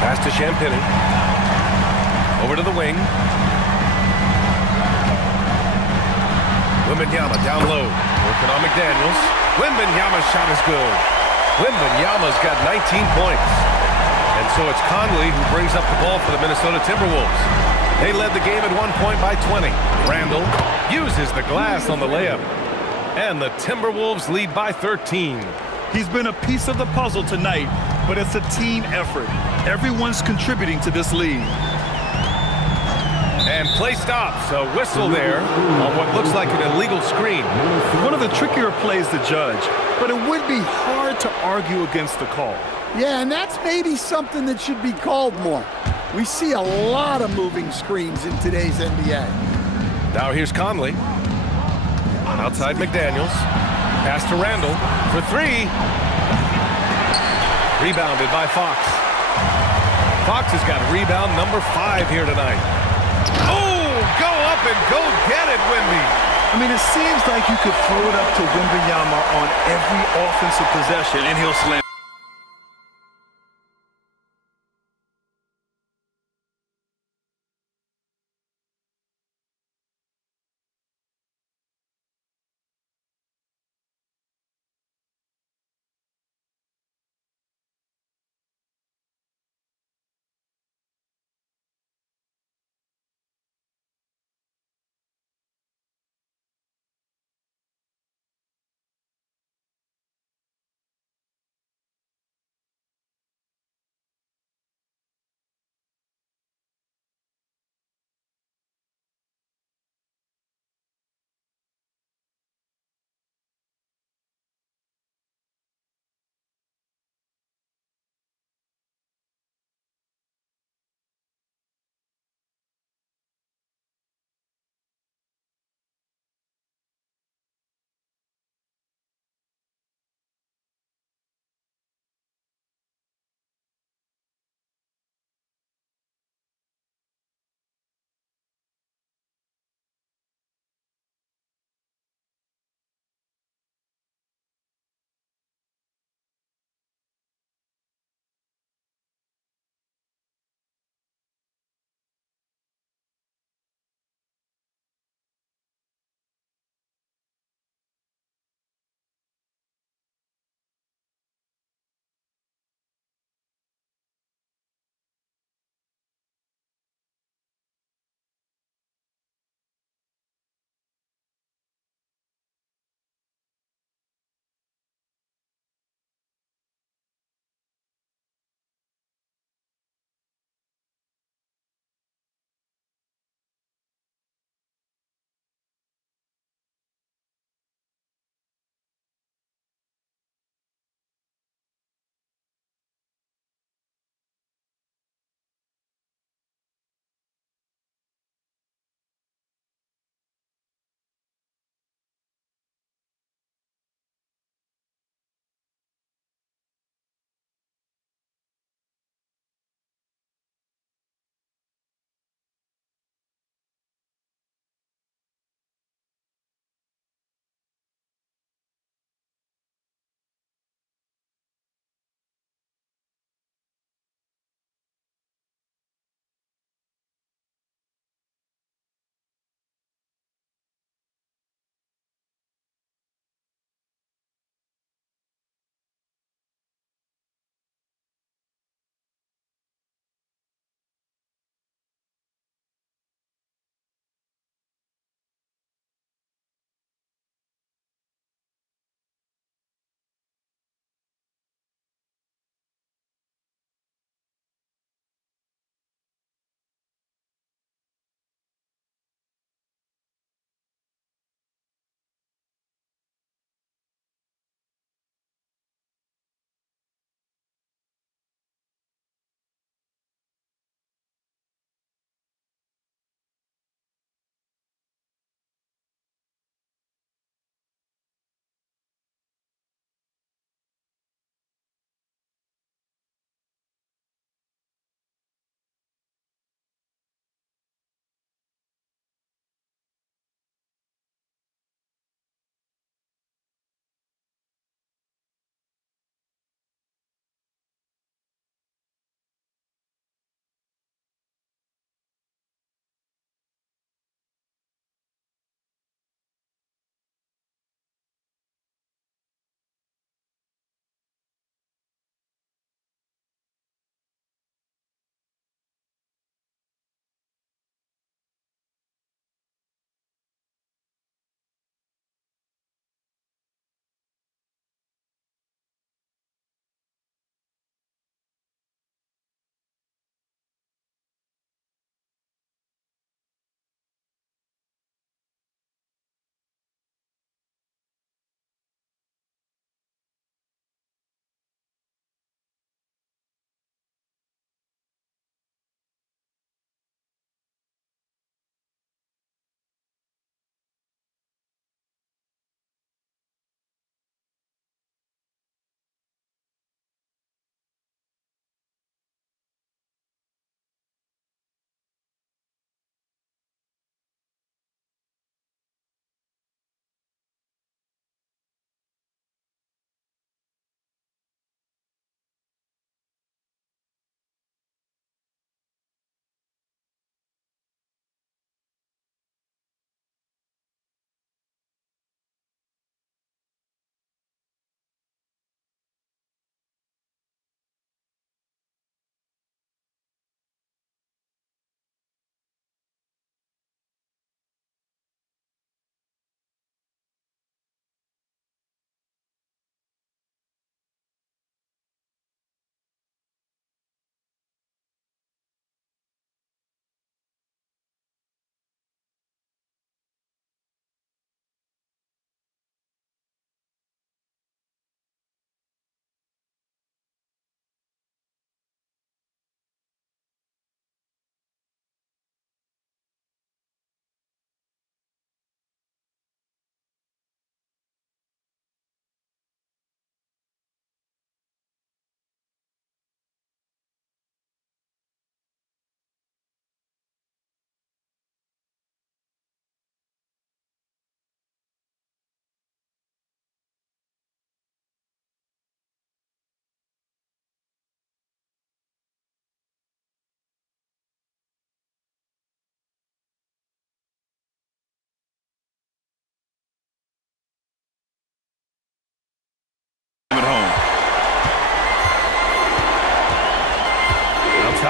Pass to Champagny. Over to the wing. Wembanyama down low. Working on McDaniels. Wembanyama's shot is good. Wembanyama's got 19 points. And so it's Conley who brings up the ball for the Minnesota Timberwolves. They led the game at 1 point by 20. Randall uses the glass on the layup. And the Timberwolves lead by 13. He's been a piece of the puzzle tonight, but it's a team effort. Everyone's contributing to this lead. And play stops. A whistle there on what looks like an illegal screen. One of the trickier plays to judge, but it would be hard to argue against the call. Yeah, and that's maybe something that should be called more. We see a lot of moving screens in today's NBA. Now here's Conley. Outside McDaniels. Pass to Randall for 3. Rebounded by Fox. Fox has got rebound number 5 here tonight. Oh, go up and go get it, Wemby. I mean, it seems like you could throw it up to Wembanyama on every offensive possession, and he'll slam.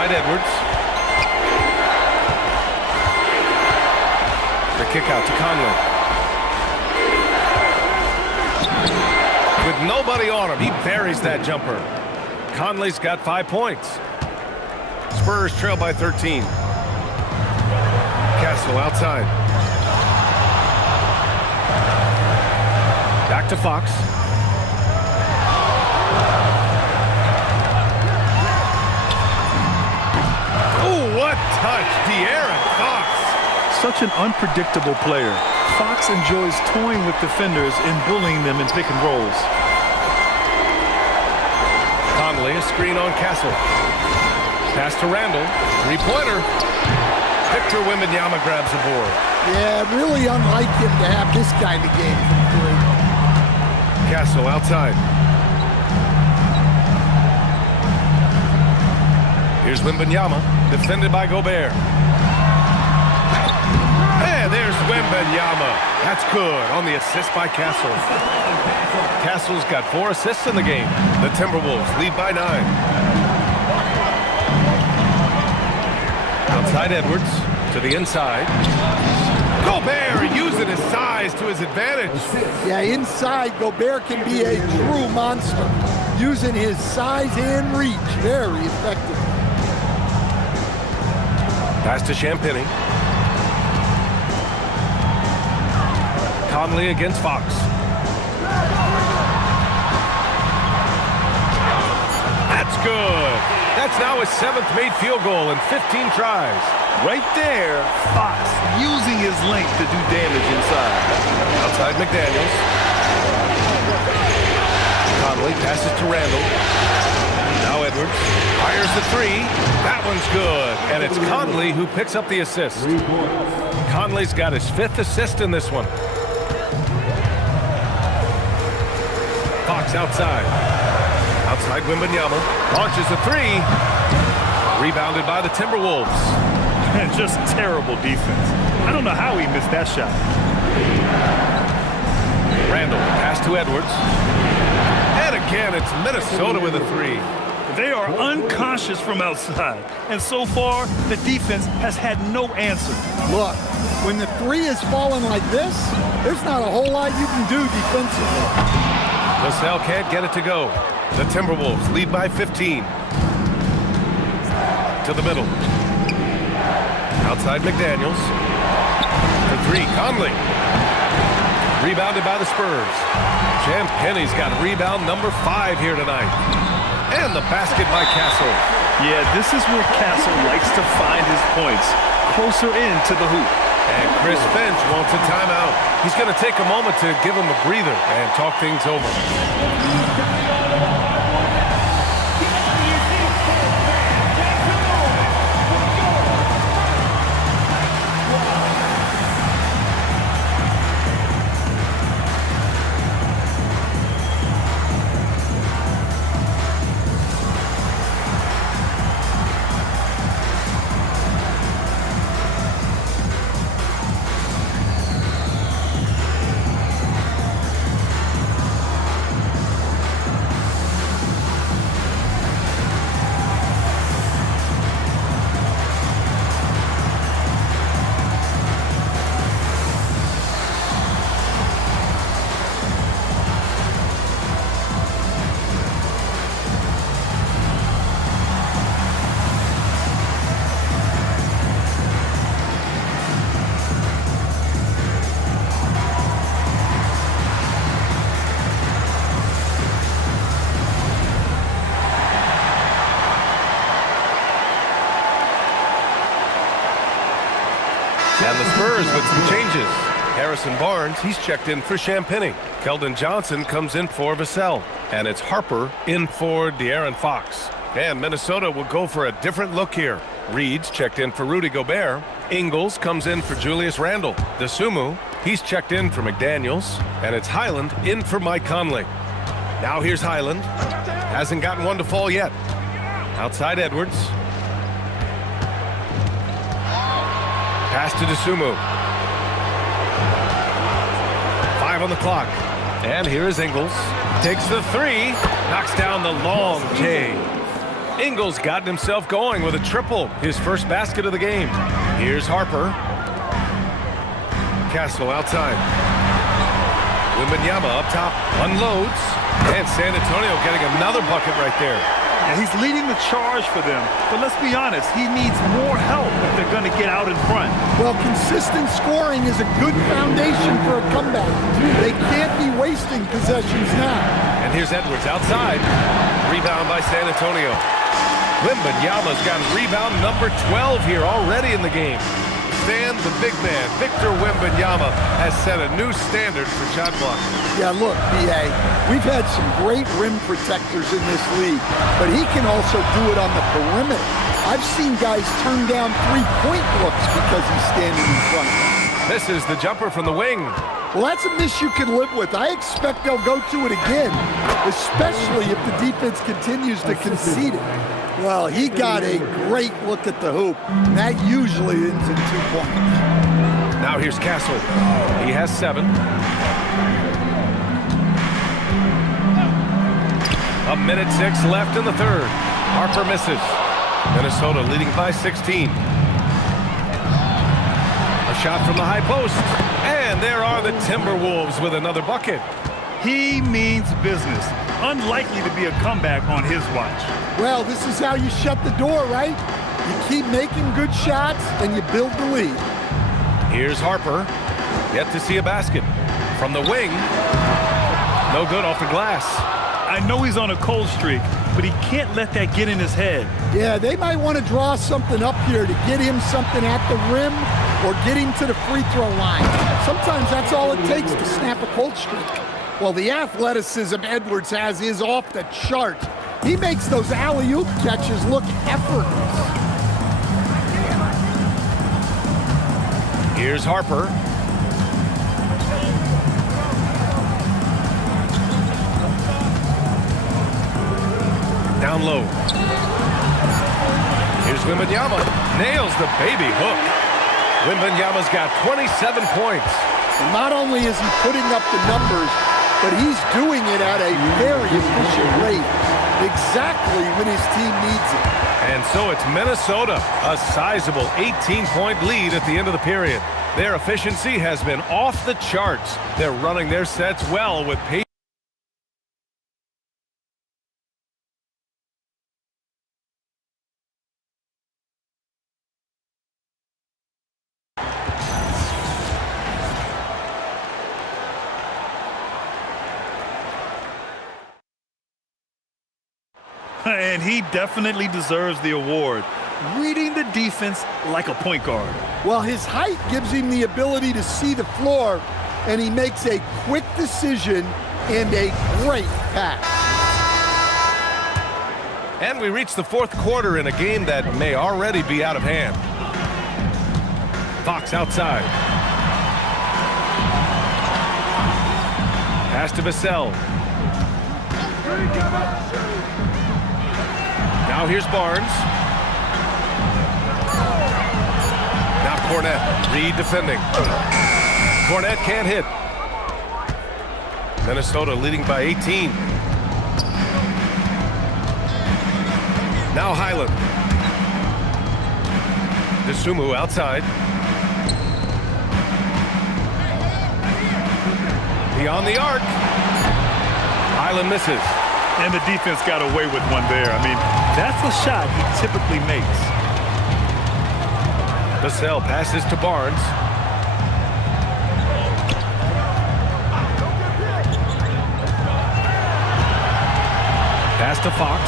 Outside Edwards. The kick out to Conley. With nobody on him, he buries that jumper. Conley's got 5 points. Spurs trail by 13. Castle outside. Back to Fox. Oh, what touch, De'Aaron Fox. Such an unpredictable player. Fox enjoys toying with defenders and bullying them in pick and rolls. Conley, a screen on Castle. Pass to Randall. Three-pointer. Victor Wembanyama grabs the board. Yeah, really unlike him to have this kind of game from three. Castle outside. Here's Wembanyama, defended by Gobert. And there's Wembanyama. That's good on the assist by Castle. Castle's got 4 assists in the game. The Timberwolves lead by 9. Outside Edwards to the inside. Gobert using his size to his advantage. Yeah, inside, Gobert can be a true monster, using his size and reach very effectively. Pass to Champagny. Conley against Fox. That's good. That's now his 7th made field goal in 15 tries. Right there, Fox using his length to do damage inside. Outside McDaniels. Conley passes to Randall. Now Edwards fires the 3. That one's good. And it's Conley who picks up the assist. Conley's got his 5th assist in this one. Fox outside. Outside Wembanyama. Launches a 3. Rebounded by the Timberwolves. Just terrible defense. I don't know how he missed that shot. Randall, pass to Edwards. And again, it's Minnesota with a 3. They are unconscious from outside. And so far, the defense has had no answer. Look, when the 3 is falling like this, there's not a whole lot you can do defensively. LaSalle can't get it to go. The Timberwolves lead by 15. To the middle. Outside McDaniels. The 3, Conley. Rebounded by the Spurs. Champagny's got rebound number 5 here tonight. And the basket by Castle. Yeah, this is where Castle likes to find his points. Closer in to the hoop. And Chris Finch wants a timeout. He's going to take a moment to give him a breather and talk things over. And the Spurs with some changes. Harrison Barnes, he's checked in for Champagny. Keldon Johnson comes in for Vassell. And it's Harper in for De'Aaron Fox. And Minnesota will go for a different look here. Reed's checked in for Rudy Gobert. Ingles comes in for Julius Randle. DeSumo, he's checked in for McDaniels. And it's Highland in for Mike Conley. Now here's Highland. Hasn't gotten one to fall yet. Outside Edwards. Pass to DeSumo. 5 on the clock. And here is Ingles. Takes the 3. Knocks down the long J. Ingles gotten himself going with a triple, his first basket of the game. Here's Harper. Castle outside. Wembanyama up top, unloads. And San Antonio getting another bucket right there. And he's leading the charge for them. But let's be honest, he needs more help if they're going to get out in front. Well, consistent scoring is a good foundation for a comeback. They can't be wasting possessions now. And here's Edwards outside. Rebound by San Antonio. Wembanyama's got rebound number 12 here already in the game. Stan, the big man, Victor Wembanyama, has set a new standard for shot blocking. Yeah, look, B.A., we've had some great rim protectors in this league, but he can also do it on the perimeter. I've seen guys turn down three-point looks because he's standing in front of them. This is the jumper from the wing. Well, that's a miss you can live with. I expect they'll go to it again, especially if the defense continues to concede it. Well, he got a great look at the hoop, and that usually ends in 2 points. Now here's Castle. He has 7. A minute 6 left in the third. Harper misses. Minnesota leading by 16. A shot from the high post. And there are the Timberwolves with another bucket. He means business. Unlikely to be a comeback on his watch. Well, this is how you shut the door, right? You keep making good shots, and you build the lead. Here's Harper. Yet to see a basket. From the wing. No good off the glass. I know he's on a cold streak, but he can't let that get in his head. Yeah, they might want to draw something up here to get him something at the rim or get him to the free throw line. Sometimes that's all it takes to snap a cold streak. Well, the athleticism Edwards has is off the chart. He makes those alley-oop catches look effortless. Here's Harper. Down low. Here's Wembanyama. Nails the baby hook. Wembanyama's got 27 points. And not only is he putting up the numbers, but he's doing it at a very efficient rate, exactly when his team needs it. And so it's Minnesota, a sizable 18-point lead at the end of the period. Their efficiency has been off the charts. They're running their sets well with pace. And he definitely deserves the award. Reading the defense like a point guard. Well, his height gives him the ability to see the floor, and he makes a quick decision and a great pass. And we reach the fourth quarter in a game that may already be out of hand. Fox outside. Pass to Vassell. Now here's Barnes. Now Cornette, Reed defending. Cornette can't hit. Minnesota leading by 18. Now Highland. Dosunmu outside. Beyond the arc. Highland misses. And the defense got away with one there. I mean, that's a shot he typically makes. Vassell passes to Barnes. Pass to Fox.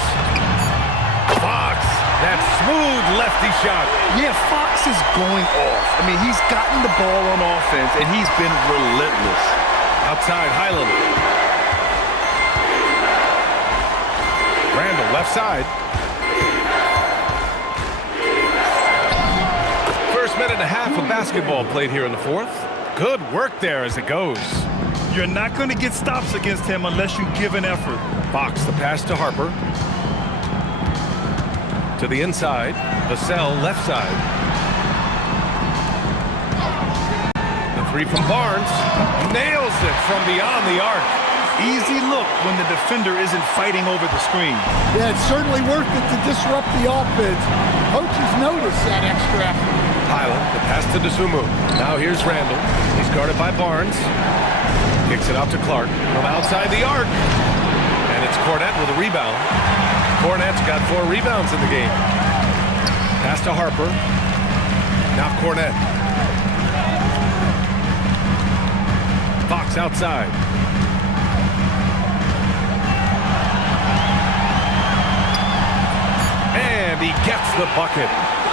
Fox, that smooth lefty shot. Yeah, Fox is going off. I mean, he's gotten the ball on offense, and he's been relentless. Outside, Highland. Randall, left side. First minute and a half of basketball played here in the fourth. Good work there as it goes. You're not going to get stops against him unless you give an effort. Fox, the pass to Harper. To the inside. Vassell, left side. The three from Barnes. Nails it from beyond the arc. easy look when the defender isn't fighting over the screen. Yeah, it's certainly worth it to disrupt the offense. Coaches notice that extra effort. Highland, the pass to Dosunmu. Now here's Randall. He's guarded by Barnes. Kicks it out to Clark from outside the arc. And it's Cornette with a rebound. Cornette's got 4 rebounds in the game. Pass to Harper. Now Cornette. Fox outside. And he gets the bucket.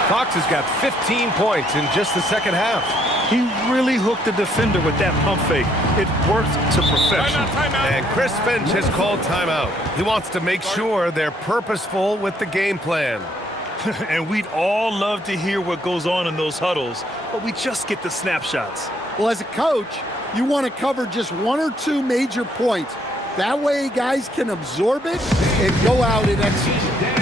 Fox has got 15 points in just the second half. He really hooked the defender with that pump fake. It worked to perfection. And Chris Finch has called timeout. He wants to make sure they're purposeful with the game plan. And we'd all love to hear what goes on in those huddles, but we just get the snapshots. Well, as a coach, you want to cover just 1 or 2 major points. That way guys can absorb it and go out and execute.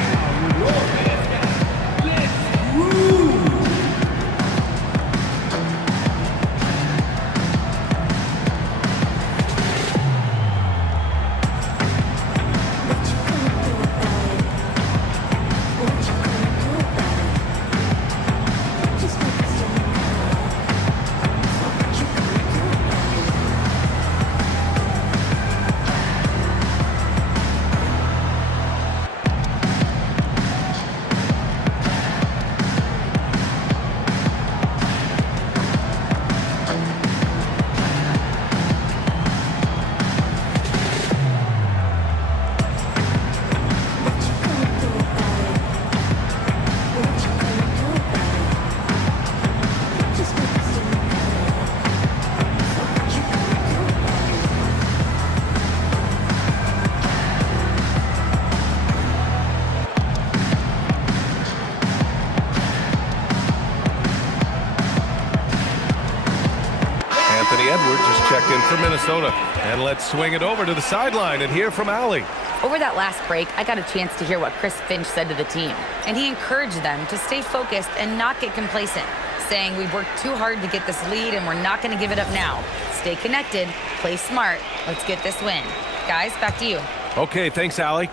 Edwards is checked in for Minnesota. And let's swing it over to the sideline and hear from Allie. Over that last break, I got a chance to hear what Chris Finch said to the team. And he encouraged them to stay focused and not get complacent, saying we've worked too hard to get this lead and we're not going to give it up now. Stay connected, play smart, let's get this win. Guys, back to you. Okay, thanks, Allie.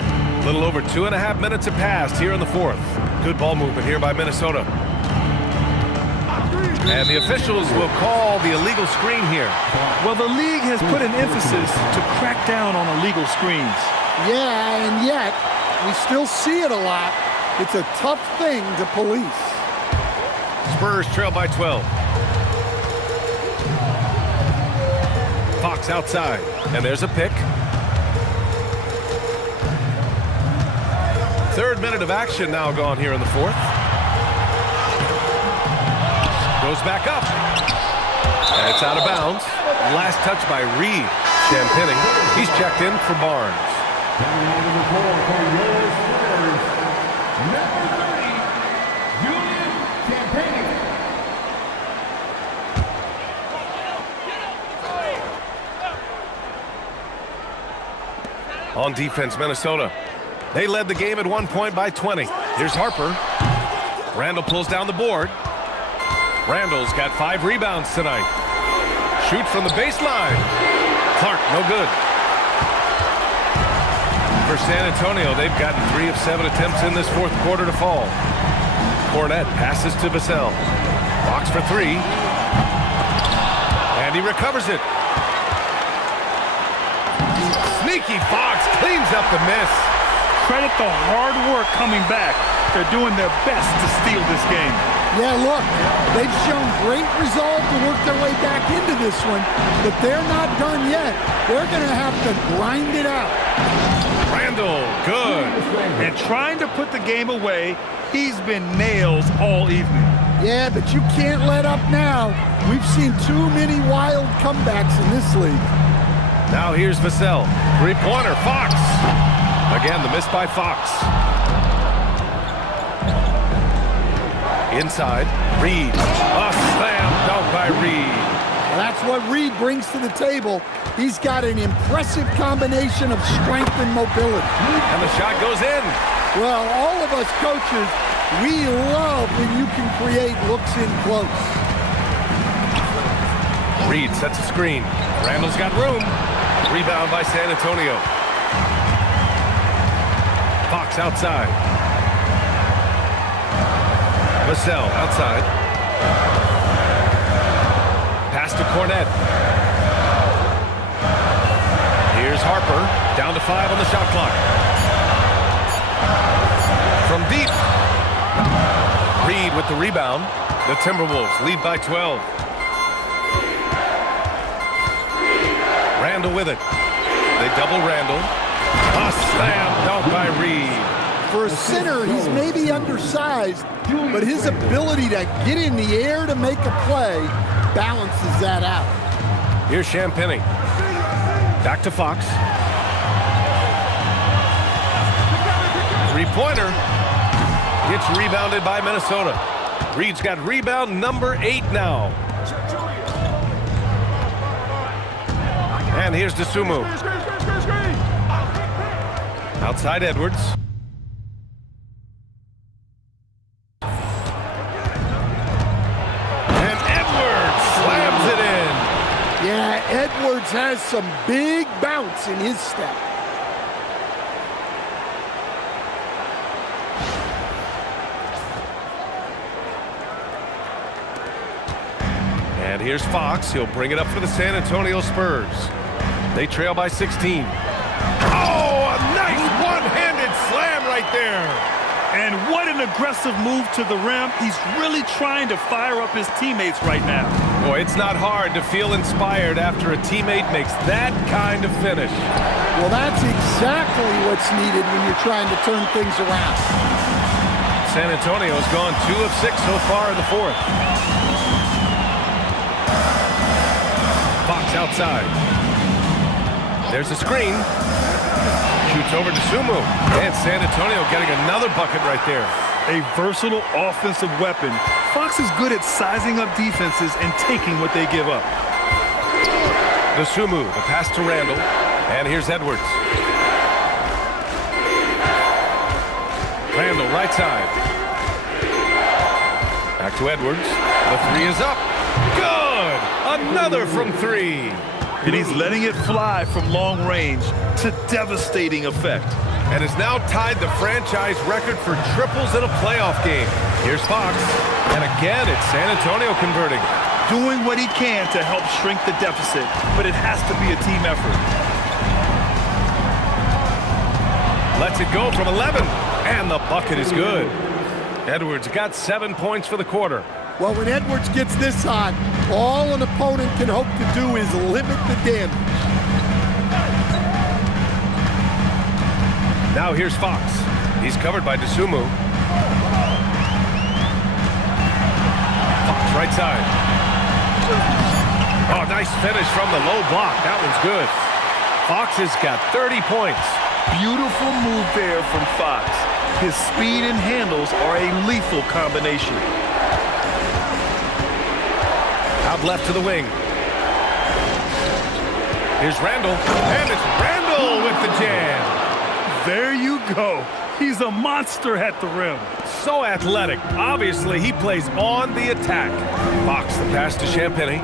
A little over 2.5 minutes have passed here in the fourth. Good ball movement here by Minnesota. And the officials will call the illegal screen here. Well, the league has put an emphasis to crack down on illegal screens. Yeah, and yet we still see it a lot. It's a tough thing to police. Spurs trail by 12. Fox outside, and there's a pick. Third minute of action now gone here in the fourth. Goes back up. And it's out of bounds. Last touch by Reed. Champinning. He's checked in for Barnes. On defense, Minnesota. They led the game at 1 point by 20. Here's Harper. Randall pulls down the board. Randall's got 5 rebounds tonight. Shoot from the baseline. Clark, no good. For San Antonio, they've gotten 3 of 7 attempts in this fourth quarter to fall. Cornette passes to Vassell. Fox for 3. And he recovers it. Sneaky Fox cleans up the miss. Credit the hard work coming back. They're doing their best to steal this game. Yeah, look, they've shown great resolve to work their way back into this one, but they're not done yet. They're going to have to grind it out. Randall, good. And trying to put the game away, he's been nails all evening. Yeah, but you can't let up now. We've seen too many wild comebacks in this league. Now here's Vassell. Three-pointer, Fox. Again, the miss by Fox. Inside, Reed. A slam dunk by Reed. Well, that's what Reed brings to the table. He's got an impressive combination of strength and mobility. And the shot goes in. Well, all of us coaches, we love when you can create looks in close. Reed sets a screen. Randall's got room. Rebound by San Antonio. Fox outside. Vassell outside. Pass to Cornette. Here's Harper. Down to 5 on the shot clock. From deep. Reed with the rebound. The Timberwolves lead by 12. Randall with it. They double Randall. A slam dunk by Reed. For a center, he's maybe undersized, but his ability to get in the air to make a play balances that out. Here's Champagny. Back to Fox. Three-pointer. Gets rebounded by Minnesota. Reed's got rebound number 8 now. And here's DeSumo. Outside Edwards. And Edwards slams it in. Yeah, Edwards has some big bounce in his step. And here's Fox. He'll bring it up for the San Antonio Spurs. They trail by 16. Oh, a nice one-handed slam right there. And what an aggressive move to the rim. He's really trying to fire up his teammates right now. Boy, it's not hard to feel inspired after a teammate makes that kind of finish. Well, that's exactly what's needed when you're trying to turn things around. San Antonio's gone 2 of 6 so far in the fourth. Fox outside. There's a screen. Shoots over to Sumu. And San Antonio getting another bucket right there. A versatile offensive weapon. Fox is good at sizing up defenses and taking what they give up. The Sumu, the pass to Randall. And here's Edwards. Randall, right side. Back to Edwards. The 3 is up. Good! Another from 3. And he's letting it fly from long range to devastating effect. And has now tied the franchise record for triples in a playoff game. Here's Fox. And again, it's San Antonio converting. Doing what he can to help shrink the deficit, but it has to be a team effort. Lets it go from 11. And the bucket is good. Edwards got 7 points for the quarter. Well, when Edwards gets this on, all an opponent can hope to do is limit the damage. Now here's Fox. He's covered by DeSumo. Fox right side. Oh, nice finish from the low block. That one's good. Fox has got 30 points. Beautiful move there from Fox. His speed and handles are a lethal combination. Out left to the wing. Here's Randall. And it's Randall with the jam. There you go. He's a monster at the rim. So athletic. Obviously, he plays on the attack. Fox, the pass to Champagny.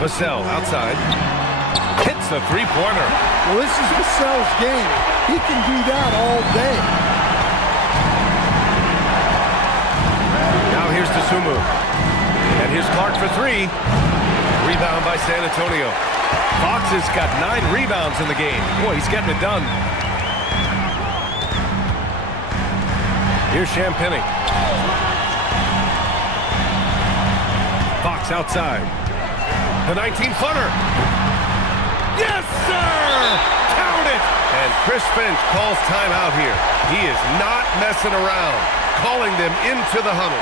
Vassell outside. Hits a three-pointer. Well, this is Vassell's game. He can do that all day. Now here's DeSumo. And here's Clark for 3. Rebound by San Antonio. Fox has got 9 rebounds in the game. Boy, he's getting it done. Here's Champagny. Fox outside. The 19-footer. Yes, sir! Count it! And Chris Finch calls timeout here. He is not messing around, calling them into the huddle.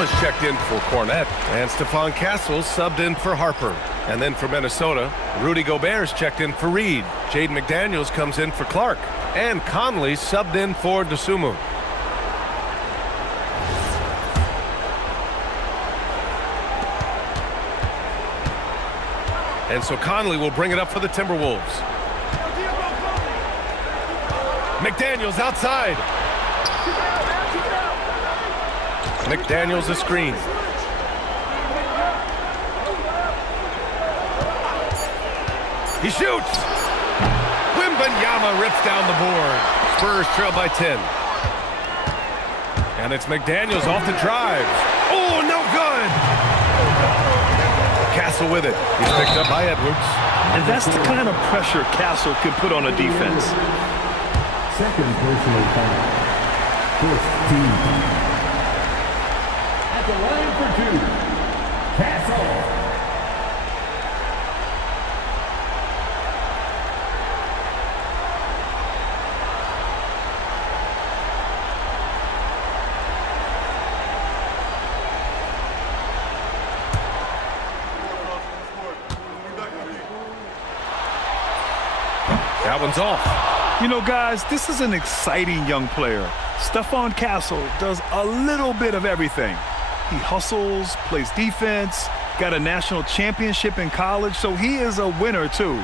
Wembanyama's checked in for Cornette, and Stephon Castle's subbed in for Harper. And then for Minnesota, Rudy Gobert's checked in for Reed. Jaden McDaniels comes in for Clark, and Conley subbed in for Dosunmu. And so Conley will bring it up for the Timberwolves. McDaniels outside. McDaniels a screen. He shoots. Wembanyama rips down the board. Spurs trail by 10. And it's McDaniels off the drive. Oh, no good. Castle with it. He's picked up by Edwards. And that's the kind of pressure Castle can put on a defense. Second personal foul. First team foul. At the line for 2, Castle. That one's off. You know, guys, this is an exciting young player. Stephon Castle does a little bit of everything. He hustles, plays defense, got a national championship in college, so he is a winner, too.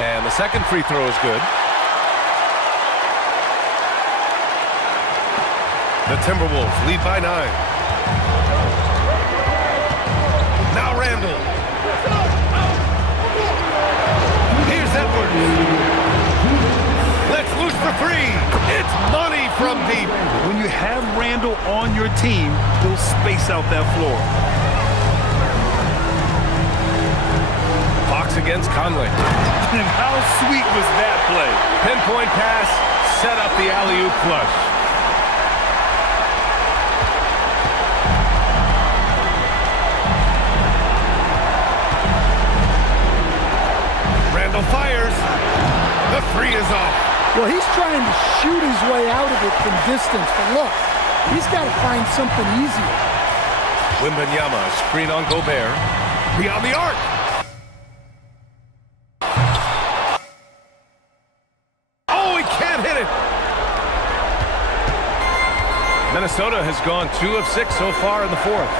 And the second free throw is good. The Timberwolves lead by 9. Now Randall. Here's Edwards. Let's loose for 3. It's money from deep. When you have Randall on your team, he'll space out that floor. Fox against Conley. And how sweet was that play? Pinpoint pass, set up the alley-oop flush. Fires. The 3 is off. Well, he's trying to shoot his way out of it from distance, but look, he's got to find something easier. Wembanyama, screen on Gobert. Beyond the arc. Oh, he can't hit it. Minnesota has gone 2 of 6 so far in the 4th.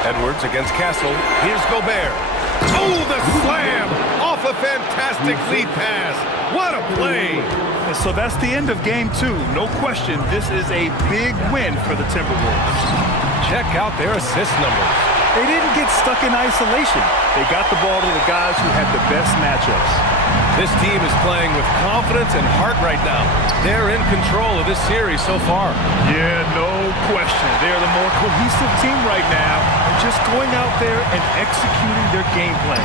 Edwards against Castle. Here's Gobert. Oh, the slam! Off a fantastic lead pass. What a play! And so that's the end of game 2. No question, this is a big win for the Timberwolves. Check out their assist numbers. They didn't get stuck in isolation. They got the ball to the guys who had the best matchups. This team is playing with confidence and heart right now. They're in control of this series so far. Yeah, no question. They're the more cohesive team right now. They're just going out there and executing their game plan.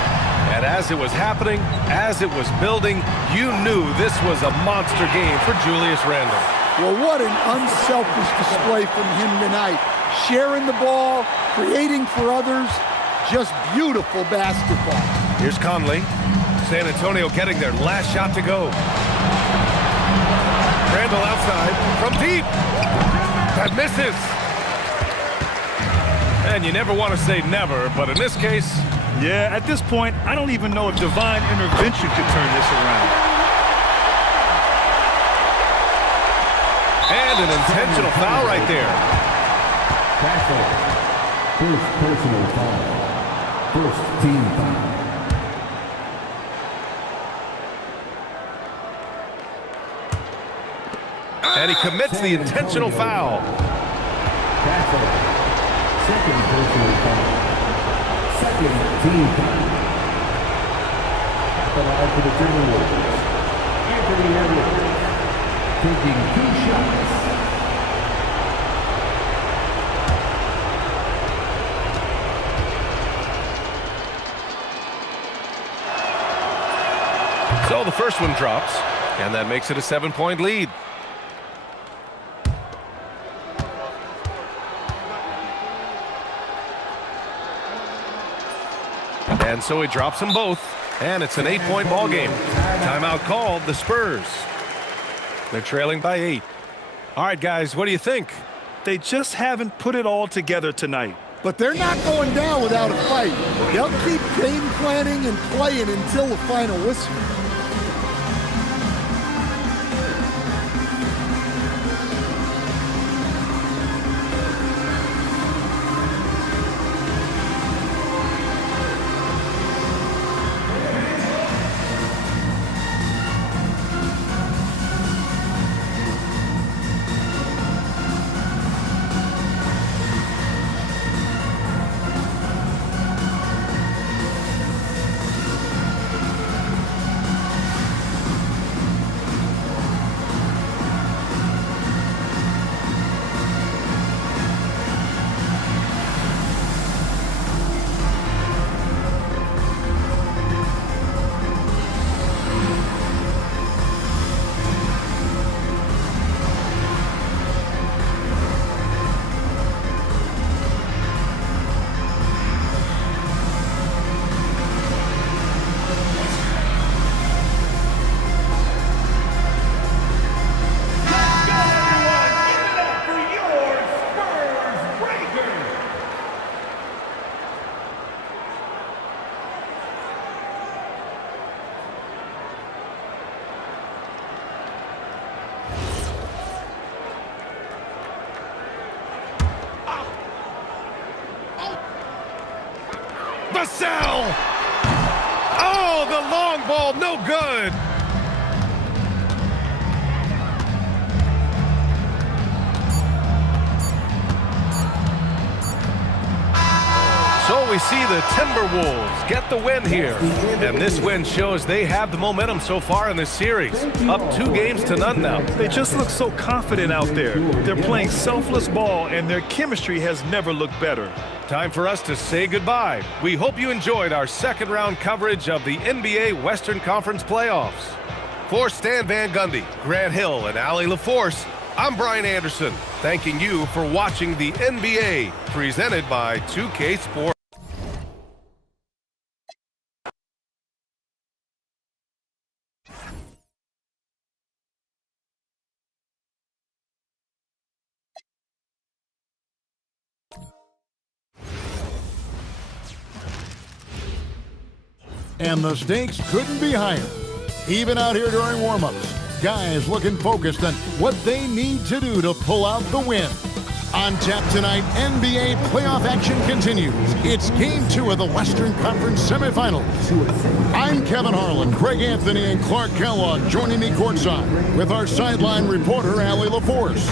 And as it was happening, as it was building, you knew this was a monster game for Julius Randle. Well, what an unselfish display from him tonight. Sharing the ball, creating for others, just beautiful basketball. Here's Conley. San Antonio getting their last shot to go. Randle outside from deep. That misses. And you never want to say never, but in this case... Yeah, at this point, I don't even know if divine intervention could turn this around. And an intentional foul right there. Castle. First personal foul. First team foul. And he commits the intentional foul. Castle. Second personal foul. Second team foul. At the line for the Timberwolves. Anthony Edwards. Taking 2 shots. So the first one drops, and that makes it a 7-point lead. And so he drops them both, and it's an 8-point ball game. Timeout called, the Spurs. They're trailing by 8. All right, guys, what do you think? They just haven't put it all together tonight. But they're not going down without a fight. They'll keep game planning and playing until the final whistle. Vassell! Oh, the long ball, no good. So we see the Timberwolves get the win here. And this win shows they have the momentum so far in this series. Up 2-0 now. They just look so confident out there. They're playing selfless ball, and their chemistry has never looked better. Time for us to say goodbye. We hope you enjoyed our second round coverage of the NBA Western Conference playoffs. For Stan Van Gundy, Grant Hill, and Allie LaForce, I'm Brian Anderson, thanking you for watching the NBA, presented by 2K Sports. And the stakes couldn't be higher. Even out here during warm-ups, guys looking focused on what they need to do to pull out the win. On tap tonight, NBA playoff action continues. It's Game 2 of the Western Conference Semifinals. I'm Kevin Harlan, Craig Anthony, and Clark Kellogg joining me courtside with our sideline reporter, Allie LaForce.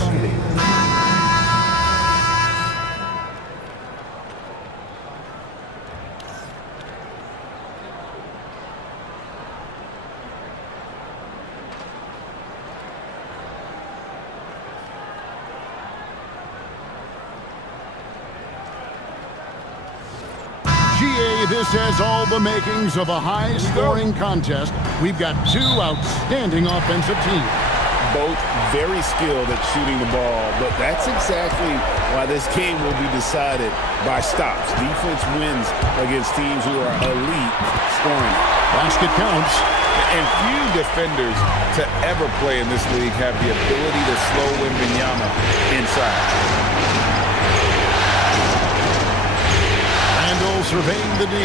This has all the makings of a high-scoring contest. We've got two outstanding offensive teams. Both very skilled at shooting the ball, but that's exactly why this game will be decided by stops. Defense wins against teams who are elite scoring. Basket counts. And few defenders to ever play in this league have the ability to slow Wembanyama inside. Surveying the D.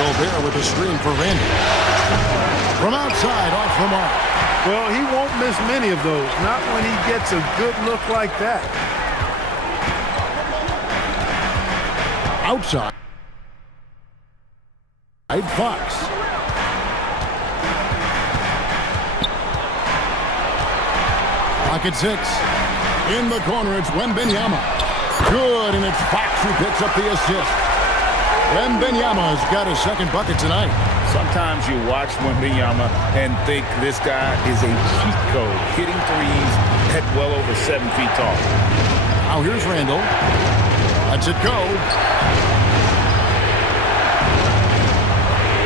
Gobert with a screen for Randy. From outside, off the mark. Well, he won't miss many of those. Not when he gets a good look like that. Outside. Fox. Pocket 6. In the corner, it's Wembanyama. Good, and it's Fox who picks up the assist. Wembanyama's got a second bucket tonight. Sometimes you watch Wembanyama and think this guy is a cheat code, hitting threes at well over 7 feet tall. Now here's Randall. Lets it go.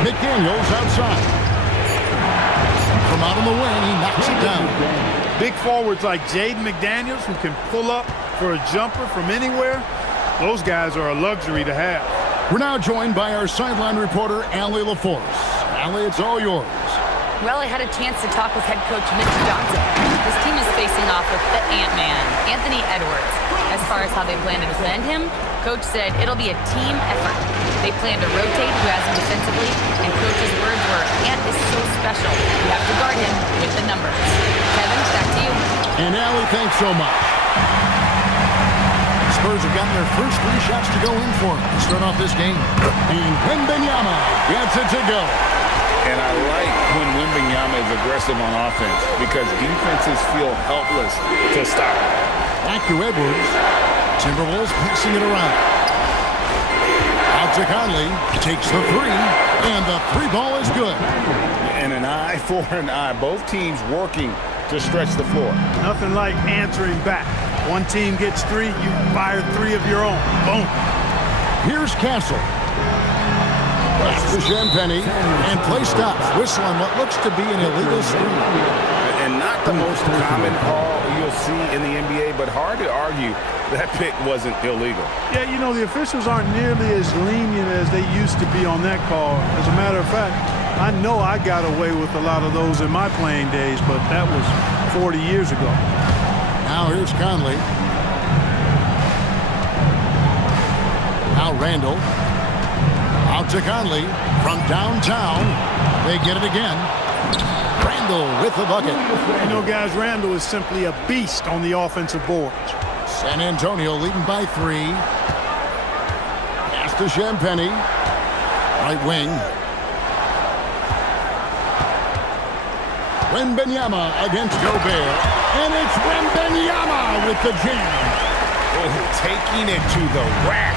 McDaniels outside. From out on the wing, he knocks it down. Big forwards like Jaden McDaniels, who can pull up for a jumper from anywhere, those guys are a luxury to have. We're now joined by our sideline reporter, Allie LaForce. Allie, it's all yours. Well, I had a chance to talk with head coach Mitch Johnson. His team is facing off with the Ant-Man, Anthony Edwards. As far as how they plan to defend him, Coach said it'll be a team effort. They plan to rotate who has him defensively, and Coach's words were, Ant is so special. You have to guard him with the numbers. Kevin, back to you. And Allie, thanks so much. Spurs have gotten their first 3 shots to go in for them to start off this game. And Wembanyama gets it to go. And I like when Wembanyama is aggressive on offense because defenses feel helpless to stop him. Back to Edwards. Timberwolves passing it around. Out to Conley. Takes the 3. And the 3 ball is good. And an eye for an eye. Both teams working to stretch the floor. Nothing like answering back. One team gets 3, you fire 3 of your own. Boom. Here's Castle. Pass to Champagny, and play stops. Whistle on what looks to be an illegal screen. And not the most common call you'll see in the NBA, but hard to argue that pick wasn't illegal. Yeah, you know, the officials aren't nearly as lenient as they used to be on that call. As a matter of fact, I know I got away with a lot of those in my playing days, but that was 40 years ago. Now here's Conley. Now Randall. Out to Conley from downtown. They get it again. Randall with the bucket. You know, guys, Randall is simply a beast on the offensive boards. San Antonio leading by 3. Pass to Champagny. Right wing. Wembanyama against Gobert. And it's Wembanyama with the jam. Oh, taking it to the rack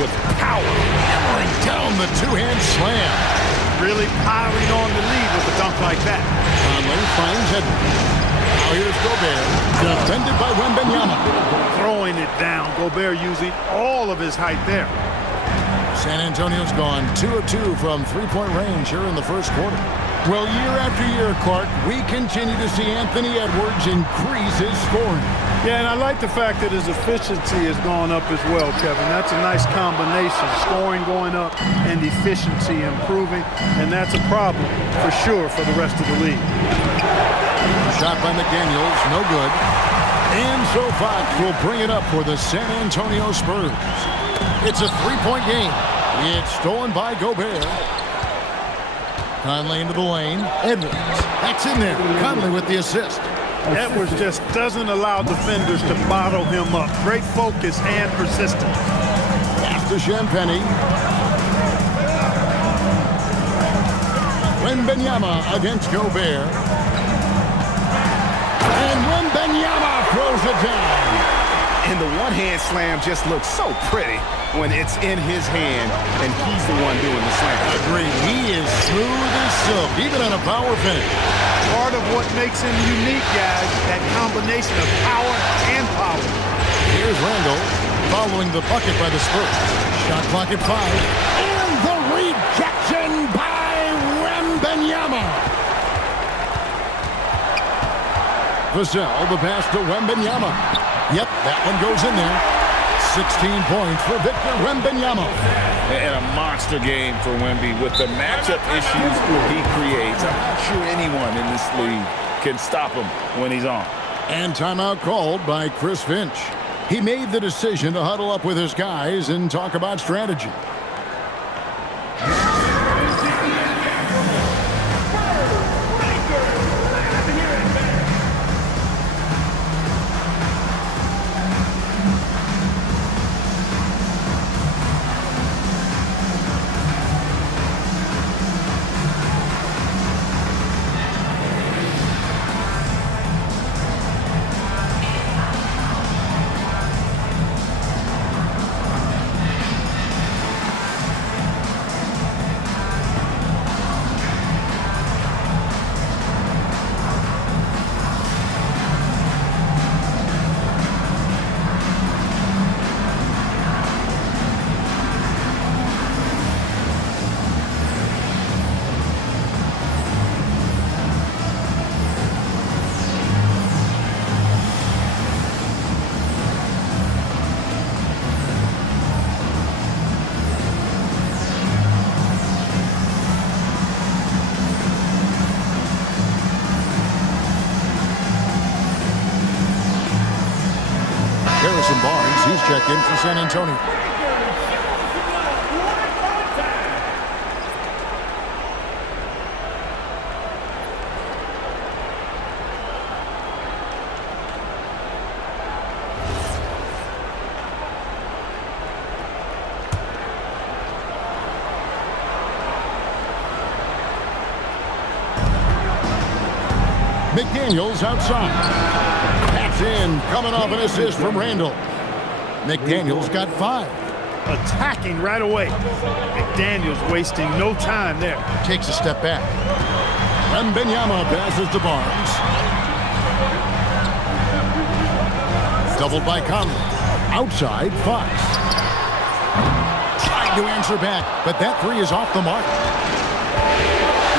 with power. Hammering down the 2-hand slam. Really piling on the lead with a dunk like that. Conley finds Edwards. Now here's Gobert. Defended by Wembanyama. Throwing it down. Gobert using all of his height there. San Antonio's gone 2 of 2 from 3-point range here in the first quarter. Well, year after year, Clark, we continue to see Anthony Edwards increase his scoring. Yeah, and I like the fact that his efficiency has gone up as well, Kevin. That's a nice combination. Scoring going up and efficiency improving, and that's a problem for sure for the rest of the league. Shot by McDaniels, no good. And so Fox will bring it up for the San Antonio Spurs. It's a 3-point game. It's stolen by Gobert. Conley into the lane. Edwards. That's in there. Conley with the assist. Edwards just doesn't allow defenders to bottle him up. Great focus and persistence. Pass to Champagny. Wembanyama against Gobert. And Wembanyama throws it down. And the one-hand slam just looks so pretty when it's in his hand and he's the one doing the slam. Agreed. He is smooth as silk, even on a power finish. Part of what makes him unique, guys, that combination of power and power. Here's Randall following the bucket by the Spurs. Shot clock at 5. And the rejection by Wembanyama. Vassell, the pass to Wembanyama. Yep, that one goes in there. 16 points for Victor Wembanyama. And a monster game for Wemby with the matchup issues he creates. I'm not sure anyone in this league can stop him when he's on. And timeout called by Chris Finch. He made the decision to huddle up with his guys and talk about strategy. as he's checked in for San Antonio. McDaniels outside. That's in, coming off an assist from Randall. McDaniels got 5. Attacking right away. McDaniels wasting no time there. Takes a step back. Wembanyama passes to Barnes. Doubled by Conley. Outside, Fox. Tried to answer back, but that 3 is off the mark.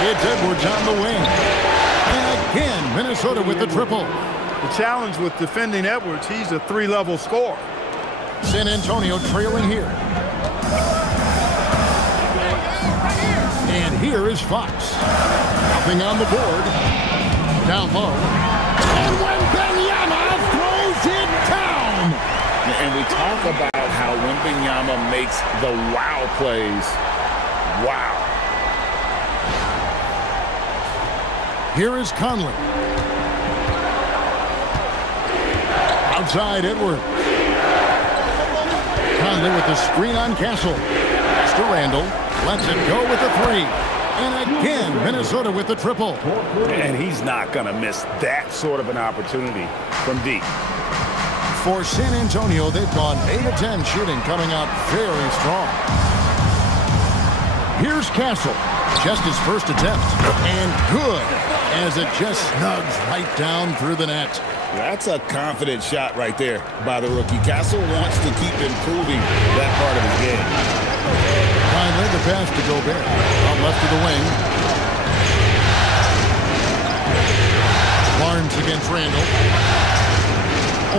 It's Edwards on the wing. And again, Minnesota with the triple. The challenge with defending Edwards, he's a 3-level scorer. San Antonio trailing here. And here is Fox. Nothing on the board. Down low. And Wembanyama throws it down. And we talk about how Wembanyama makes the wow plays. Wow. Here is Conley. Outside, Edwards. Conley with the screen on Castle. To Randall. Lets it go with the 3. And again, Minnesota with the triple. And he's not going to miss that sort of an opportunity from deep. For San Antonio, they've gone 8 of 10 shooting, coming out very strong. Here's Castle. Just his first attempt. And good, as it just snugs right down through the net. That's a confident shot right there by the rookie. Castle wants to keep improving that part of his game. Finally, the pass to Gobert. On left of the wing. Barnes against Randall.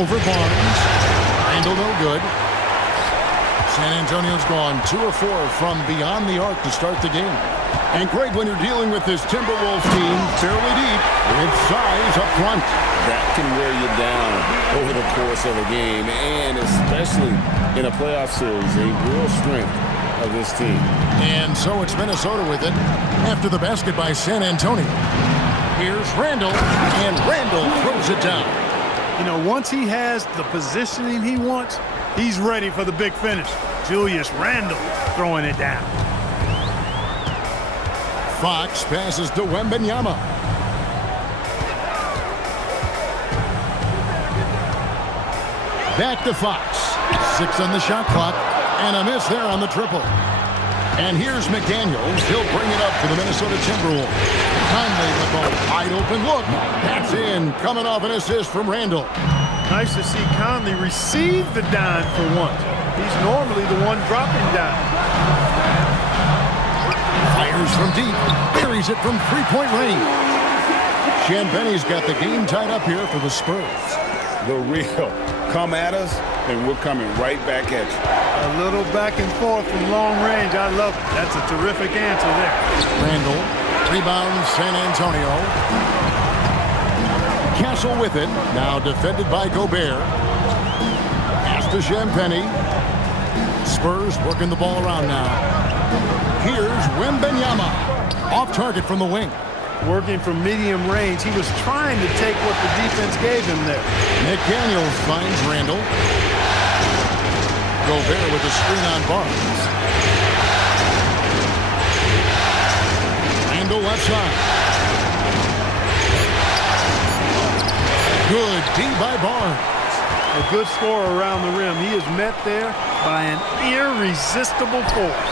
Over Barnes. Randall no good. San Antonio's gone 2 of 4 from beyond the arc to start the game. And Greg, when you're dealing with this Timberwolves team fairly deep, with size up front. That can wear you down over the course of a game, and especially in a playoff series, a real strength of this team. And so it's Minnesota with it after the basket by San Antonio. Here's Randall, and Randall throws it down. You know, once he has the positioning he wants, he's ready for the big finish. Julius Randle throwing it down. Fox passes to Wembanyama. Back to Fox. 6 on the shot clock, and a miss there on the triple. And here's McDaniels. He'll bring it up for the Minnesota Timberwolves. Conley with a wide open look. That's in, coming off an assist from Randall. Nice to see Conley receive the dime for once. He's normally the one dropping dime. Fires from deep, buries it from 3-point range. Champagne's got the game tied up here for the Spurs. The real come at us, and we're coming right back at you. A little back and forth from long range. I love it. That's a terrific answer there. Randall rebounds San Antonio. Castle with it, now defended by Gobert. Pass to Champagne. Spurs working the ball around now. Here's Wembanyama. Off target from the wing. Working from medium range. He was trying to take what the defense gave him there. McDaniels finds Randall. Gobert with a screen on Barnes. Randall left side. Good D by Barnes. A good scorer around the rim. He is met there by an irresistible force.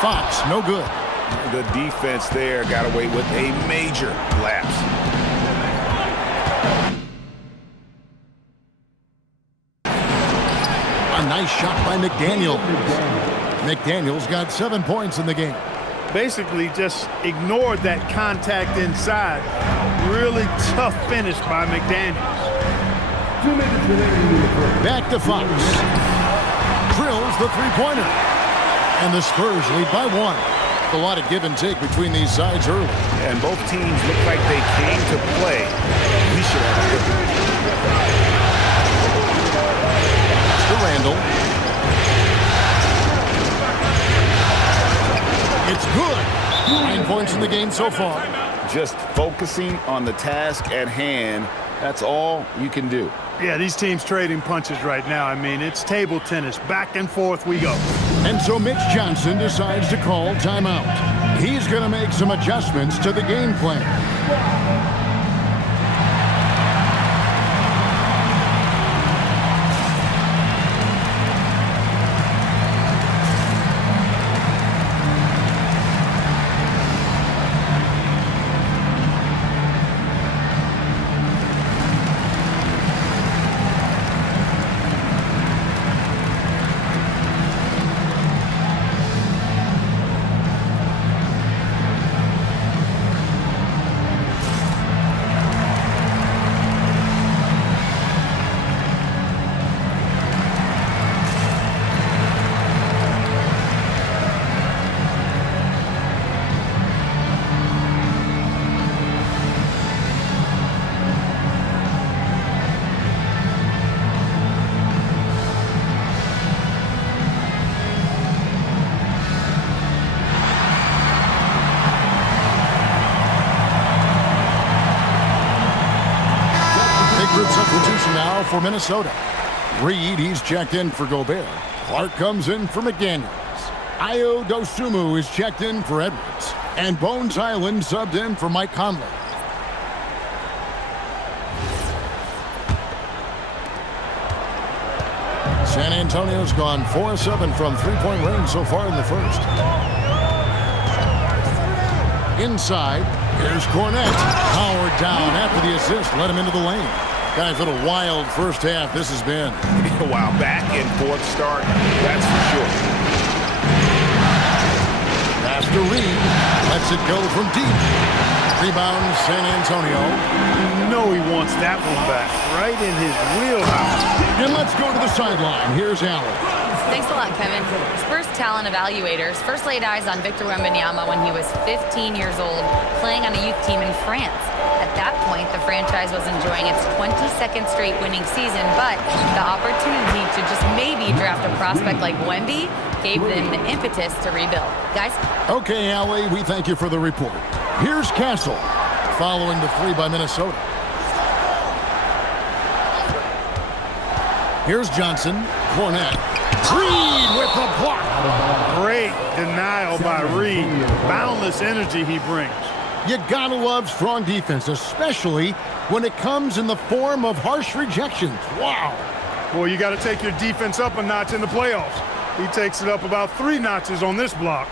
Fox, no good. The defense there got away with a major lapse. A nice shot by McDaniels. McDaniels got 7 points in the game. Basically just ignored that contact inside. Really tough finish by McDaniels. Back to Fox. Drills the three-pointer. And the Spurs lead by 1. A lot of give and take between these sides early. And both teams look like they came to play. We should have a good points in the game so far. Just focusing on the task at hand, that's all you can do. Yeah, these teams trading punches right now. I mean, it's table tennis. Back and forth we go. And so Mitch Johnson decides to call timeout. He's going to make some adjustments to the game plan. Substitution now for Minnesota. Reed, he's checked in for Gobert. Clark comes in for McDaniels. Ayo Dosunmu is checked in for Edwards. And Bones Island subbed in for Mike Conley. San Antonio's gone 4-7 from three-point range so far in the first. Inside, here's Cornette. Howard down after the assist, let him into the lane. Guys, what a wild first half this has been. Wow, back and forth start, that's for sure. Pass to Reed, lets it go from deep. Rebound, San Antonio. You know he wants that one back, right in his wheelhouse. And let's go to the sideline. Here's Allen. Thanks a lot, Kevin. Spurs talent evaluators first laid eyes on Victor Wembanyama when he was 15 years old, playing on a youth team in France. At that point, the franchise was enjoying its 22nd straight winning season, but the opportunity to just maybe draft a prospect like Wemby gave them the impetus to rebuild. Guys? Okay, Allie, we thank you for the report. Here's Castle, following the three by Minnesota. Here's Johnson, Cornette. Reed with the block. Great denial by Reed. Boundless energy he brings. You gotta love strong defense, especially when it comes in the form of harsh rejections. Wow. Boy, you got to take your defense up a notch in the playoffs. He takes it up about 3 notches on this block.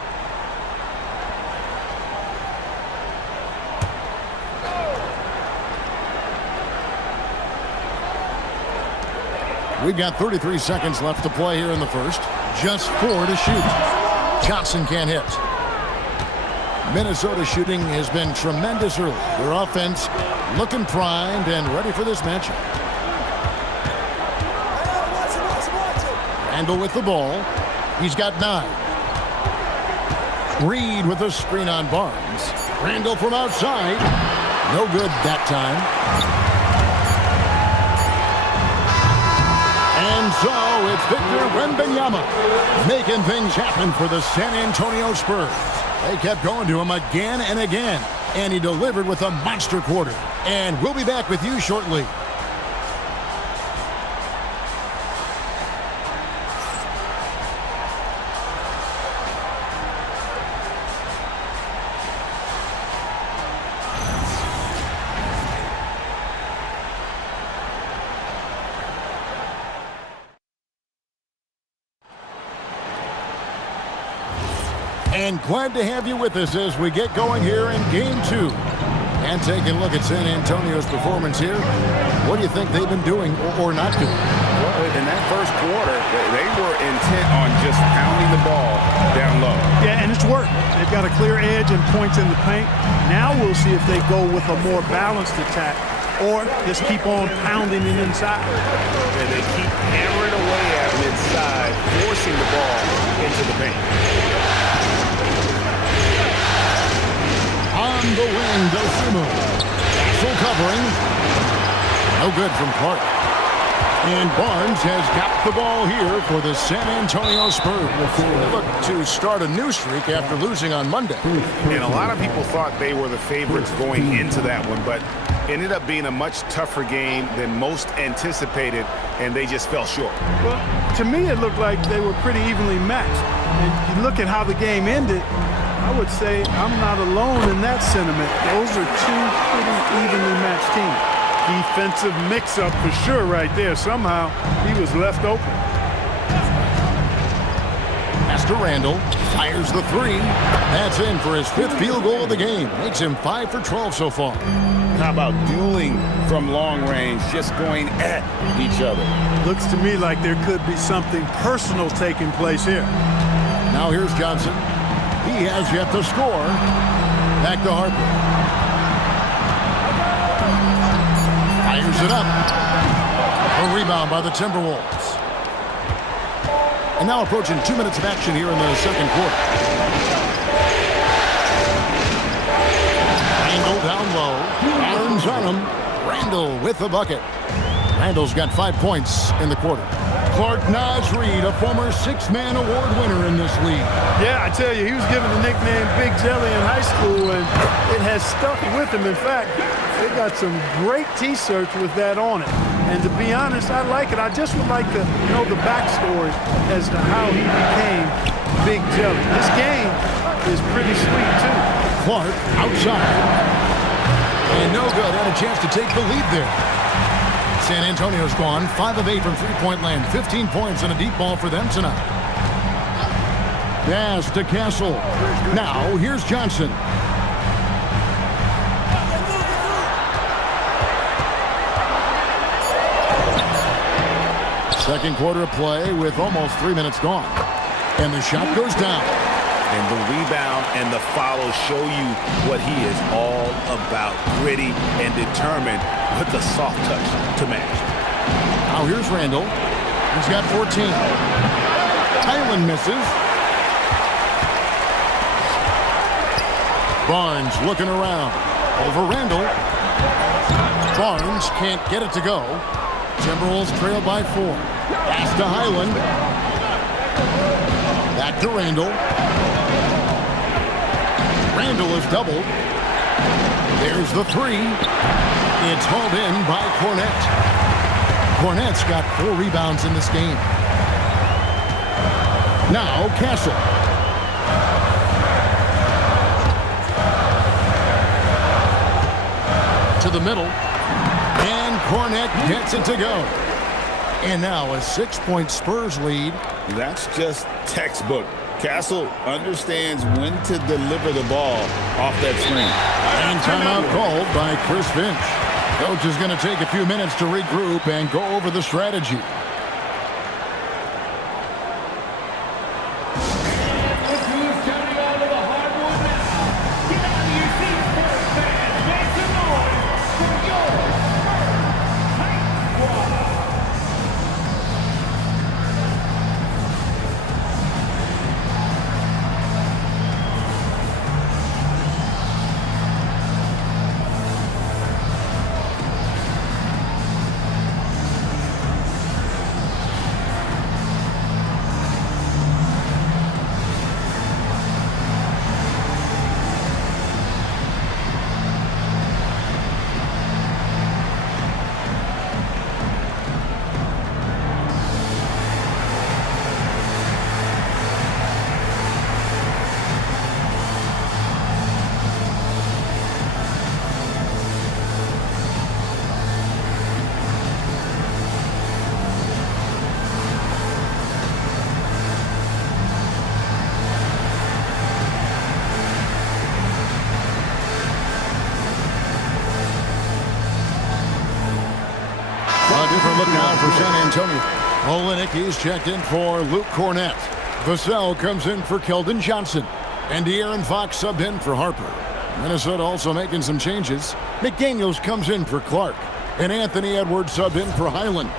We've got 33 seconds left to play here in the first. Just 4 to shoot. Johnson can't hit. Minnesota shooting has been tremendous early. Their offense looking primed and ready for this matchup. Randall with the ball. He's got 9. Reed with a screen on Barnes. Randall from outside. No good that time. And so it's Victor Wembanyama making things happen for the San Antonio Spurs. They kept going to him again and again, and he delivered with a monster quarter. And we'll be back with you shortly. And glad to have you with us as we get going here in Game 2. And taking a look at San Antonio's performance here. What do you think they've been doing or not doing? Well, in that first quarter, they were intent on just pounding the ball down low. Yeah, and it's worked. They've got a clear edge and points in the paint. Now we'll see if they go with a more balanced attack or just keep on pounding it inside. And they keep hammering away at them inside, forcing the ball into the paint. On the wing, Dosunmu. Full covering. No good from Clark. And Barnes has got the ball here for the San Antonio Spurs. They look to start a new streak after losing on Monday. And a lot of people thought they were the favorites going into that one, but ended up being a much tougher game than most anticipated, and they just fell short. Well, to me, it looked like they were pretty evenly matched. And you look at how the game ended, I would say I'm not alone in that sentiment. Those are two pretty evenly matched teams. Defensive mix-up for sure right there. Somehow he was left open. Pass to Randall. Fires the three. That's in for his 5th field goal of the game. Makes him 5 for 12 so far. How about dueling from long range, just going at each other? Looks to me like there could be something personal taking place here. Now here's Johnson. He has yet to score. Back to Harper. Fires it up. A rebound by the Timberwolves. And now approaching 2 minutes of action here in the second quarter. Randall down low. Barnes on him. Randall with the bucket. Randall's got 5 points in the quarter. Clark Nasreed, a former 6-man award winner in this league. Yeah, I tell you, he was given the nickname Big Jelly in high school, and it has stuck with him. In fact, they got some great T-shirts with that on it. And to be honest, I like it. I just would like to know the backstory as to how he became Big Jelly. This game is pretty sweet, too. Clark outside. And no good. Had a chance to take the lead there. San Antonio's gone 5 of 8 from three-point land. 15 points and a deep ball for them tonight. Pass to Castle. Now here's Johnson. Second quarter of play with almost 3 minutes gone. And the shot goes down. And the rebound and the follow show you what he is all about. Gritty and determined with the soft touch to match. Now here's Randall. He's got 14. Highland misses. Barnes looking around. Over Randall. Barnes can't get it to go. Timberwolves trail by 4. Pass to Highland. Back to Randall. Randall is doubled. There's the three. It's hauled in by Cornette. Cornette's got 4 rebounds in this game. Now Castle. To the middle. And Cornette gets it to go. And now a 6-point Spurs lead. That's just textbook. Castle understands when to deliver the ball off that screen. And timeout called by Chris Finch. Coach is going to take a few minutes to regroup and go over the strategy. Different look now for San Antonio. Olenek is checked in for Luke Cornette. Vassell comes in for Keldon Johnson. And De'Aaron Fox subbed in for Harper. Minnesota also making some changes. McDaniels comes in for Clark. And Anthony Edwards subbed in for Highland.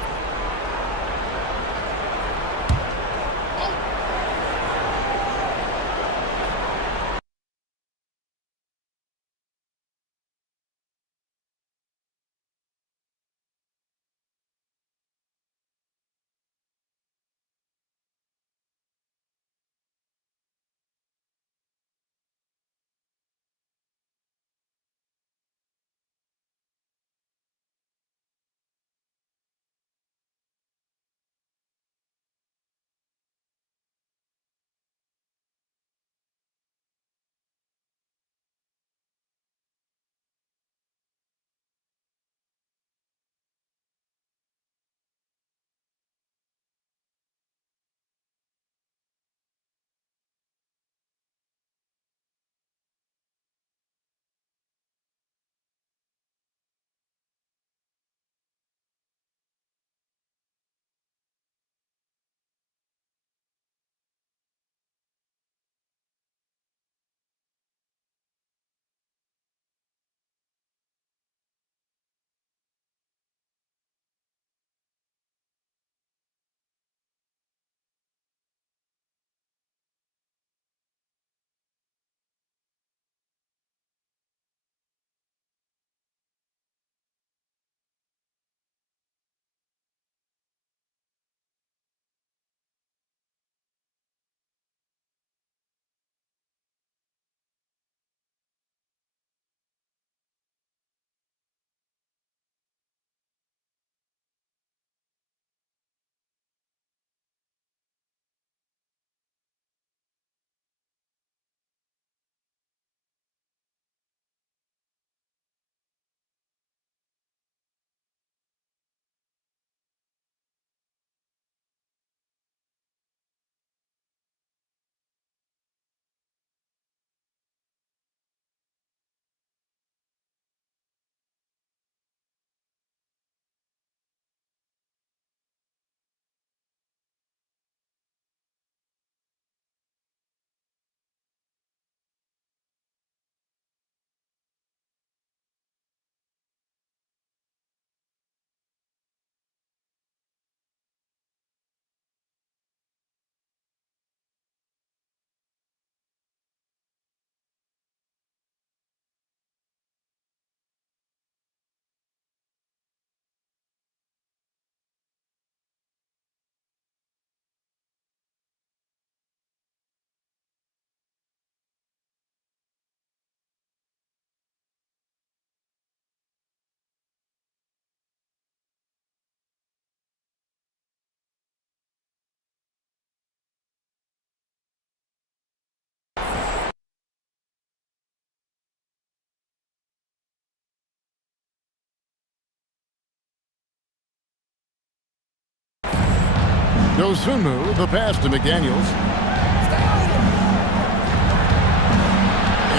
Dosunmu, the pass to McDaniels.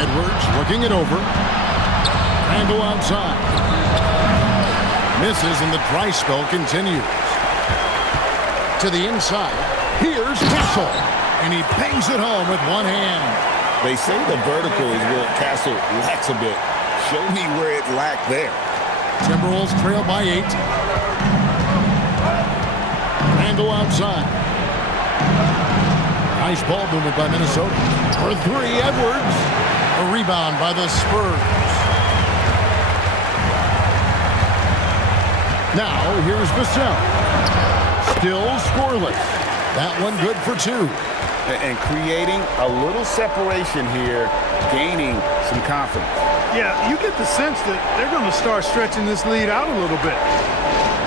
Edwards looking it over. Randall outside. Misses and the dry spell continues. To the inside. Here's Castle. And he bangs it home with one hand. They say the vertical is where Castle lacks a bit. Show me where it lacked there. Timberwolves trail by 8. Randall outside. Nice ball movement by Minnesota. For 3, Edwards. A rebound by the Spurs. Now, here's Vassell. Still scoreless. That one good for 2. And creating a little separation here, gaining some confidence. Yeah, you get the sense that they're going to start stretching this lead out a little bit.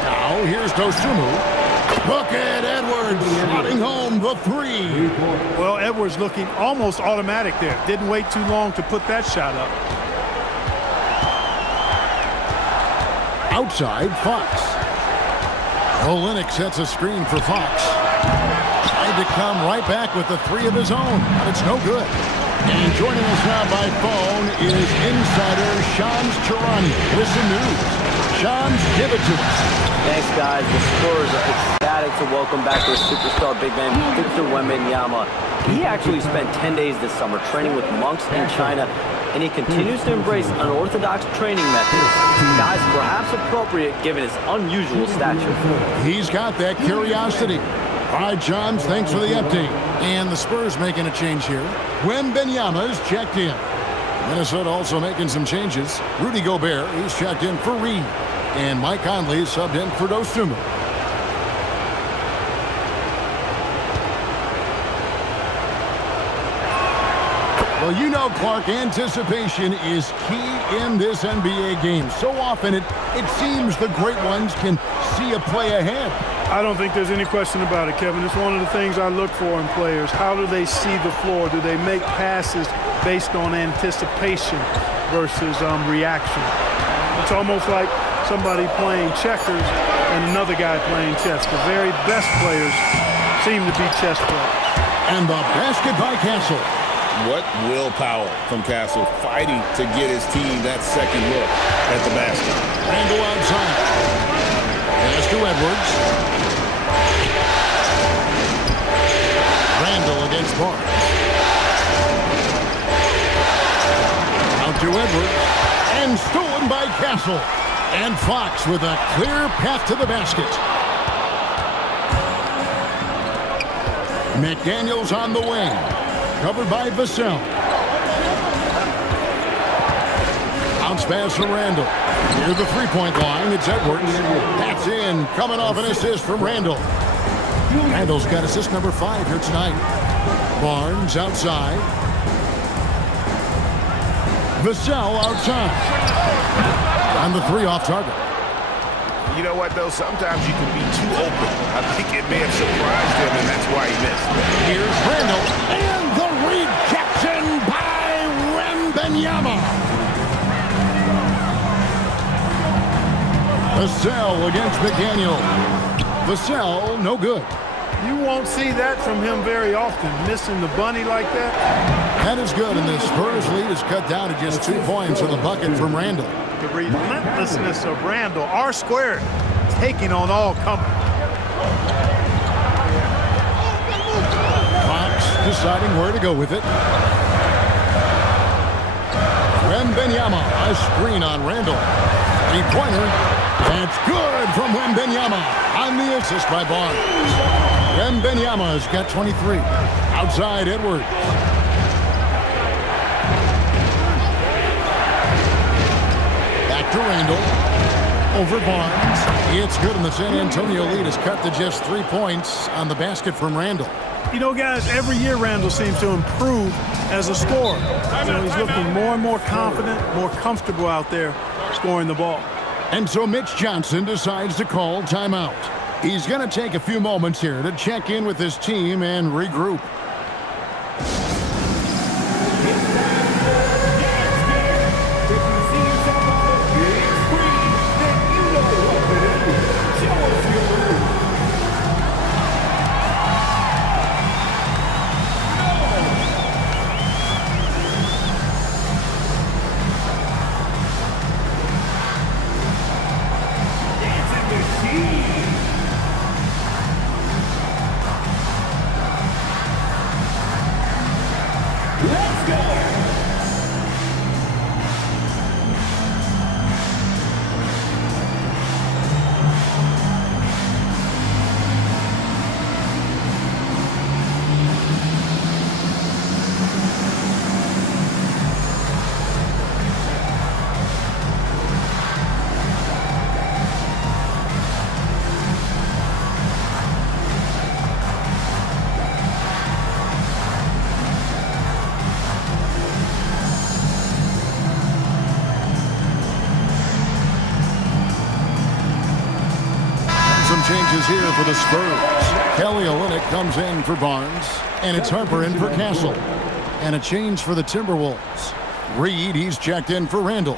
Now, here's Dosunmu. Look at Edwards shooting home the 3. Well, Edwards looking almost automatic there. Didn't wait too long to put that shot up. Outside, Fox. Olenek sets a screen for Fox. Tried to come right back with the 3 of his own, but it's no good. And joining us now by phone is insider Shams Charania with some news. Shams, give it to us. Thanks, guys. The Spurs are ecstatic to welcome back their superstar big man, Victor Wembanyama. He actually spent 10 days this summer training with monks in China, and he continues to embrace unorthodox training methods. Guys, perhaps appropriate given his unusual stature. He's got that curiosity. All right, Johns, thanks for the update. And the Spurs making a change here. Wembanyama's checked in. Minnesota also making some changes. Rudy Gobert, he's checked in for Reed. And Mike Conley subbed in for Dosunmu. Well, you know, Clark, anticipation is key in this NBA game. So often it seems the great ones can see a play ahead. I don't think there's any question about it, Kevin. It's one of the things I look for in players. How do they see the floor? Do they make passes based on anticipation versus reaction? It's almost like somebody playing checkers and another guy playing chess. The very best players seem to be chess players. And the basket by Castle. What willpower from Castle, fighting to get his team that second look at the basket. Randall outside. Pass to Edwards. Randall against Barnes. Out to Edwards. And stolen by Castle. And Fox with a clear path to the basket. McDaniels on the wing. Covered by Vassell. Bounce pass from Randall. Near the three-point line, it's Edwards. That's in, coming off an assist from Randall. Randall's got assist number 5 here tonight. Barnes outside. Vassell outside. And the 3 off target. You know what, though? Sometimes you can be too open. I think it may have surprised him, and that's why he missed. Here's Randall. And the rejection by Wembanyama. Vassell against McDaniel. Vassell, no good. You won't see that from him very often, missing the bunny like that. That is good, and the Spurs lead is cut down to just 2 points in the bucket from Randall. The relentlessness of Randall, R-squared, taking on all comers. Fox deciding where to go with it. Wembanyama, a screen on Randall. 3-pointer. That's good from Wembanyama on the assist by Barnes. Wembanyama's got 23. Outside, Edwards. Back to Randall. Over Barnes. It's good, and the San Antonio lead is cut to just 3 points on the basket from Randall. You know, guys, every year Randall seems to improve as a scorer. You know, he's looking more and more confident, more comfortable out there scoring the ball. And so Mitch Johnson decides to call timeout. He's going to take a few moments here to check in with his team and regroup. for the Spurs. Kelly Olynyk comes in for Barnes, and it's Harper in for Castle. And a change for the Timberwolves. Reed, he's checked in for Randall.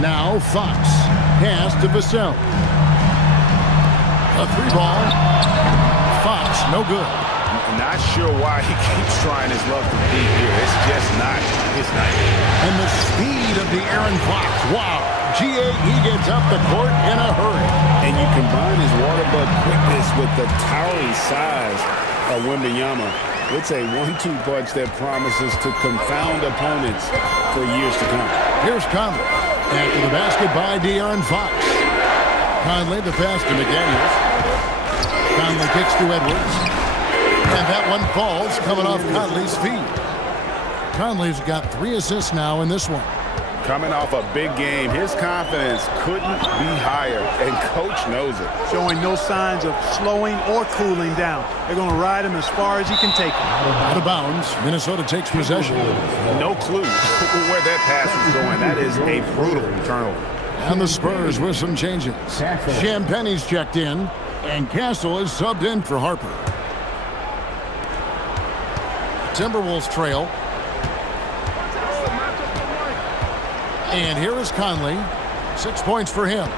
Now Fox. Pass to Vassell. A 3-ball. Fox, no good. Not sure why he keeps trying his luck to beat here. It's just not his night. And the speed of the Aaron Fox. Wow. He gets up the court in a hurry. And you combine his water bug quickness with the towering size of Wembanyama. It's a 1-2 punch that promises to confound opponents for years to come. Here's Conley. After the basket by De'Aaron Fox. Conley, the pass to McDaniels. Conley kicks to Edwards. And that one falls coming off Conley's feet. Conley's got 3 assists now in this one. Coming off a big game, his confidence couldn't be higher, and coach knows it. Showing no signs of slowing or cooling down. They're going to ride him as far as he can take him. Out of bounds, Minnesota takes possession. No clue where that pass was going. That is a brutal turnover. And the Spurs with some changes. Champagne's checked in, and Castle is subbed in for Harper. Timberwolves trail. And here is Conley. 6 points for him.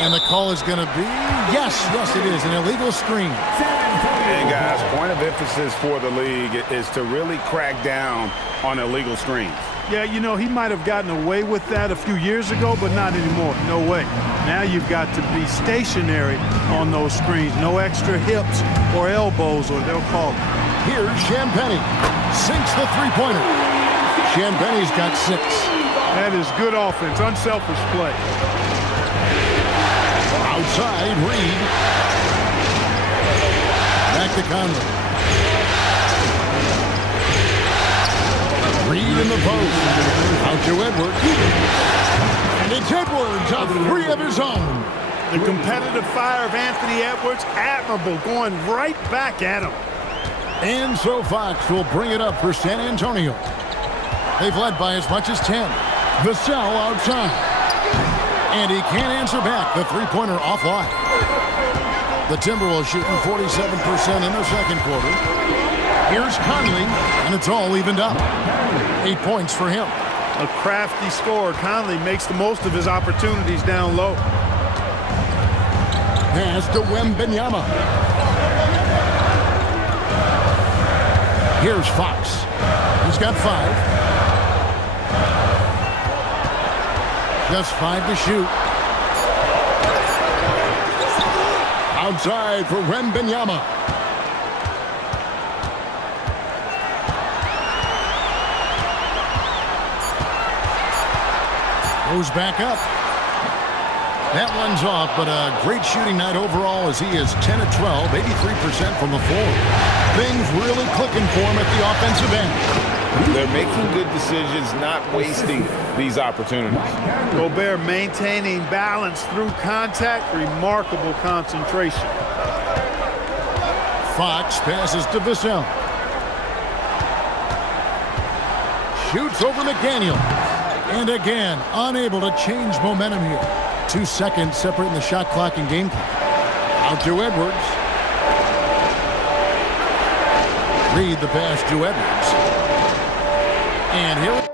And the call is going to be, yes, it is, an illegal screen. And guys, point of emphasis for the league is to really crack down on illegal screens. Yeah, you know, he might have gotten away with that a few years ago, but not anymore. No way. Now you've got to be stationary on those screens. No extra hips or elbows, or they'll call it. Here's Champagne. Sinks the three-pointer. Champagne's got 6. That is good offense, unselfish play. Outside, Reed. Back to Conley. Reed in the post. Out to Edwards. And it's Edwards on 3 of his own. The competitive fire of Anthony Edwards, admirable, going right back at him. And so Fox will bring it up for San Antonio. They've led by as much as 10. Vassell outside. And he can't answer back. The three-pointer offline. The Timberwolves shooting 47% in the second quarter. Here's Conley, and it's all evened up. 8 points for him. A crafty scorer. Conley makes the most of his opportunities down low. Pass to Wembanyama. Here's Fox. He's got 5. Just 5 to shoot. Outside for Wembanyama. Goes back up. That one's off, but a great shooting night overall as he is 10 of 12, 83% from the floor. Things really clicking for him at the offensive end. They're making good decisions, not wasting these opportunities. Gobert maintaining balance through contact, remarkable concentration. Fox passes to Vassell. Shoots over McDaniel. And again, unable to change momentum here. 2 seconds separating the shot clock and game clock. Out to Edwards. Reed the pass to Edwards. And here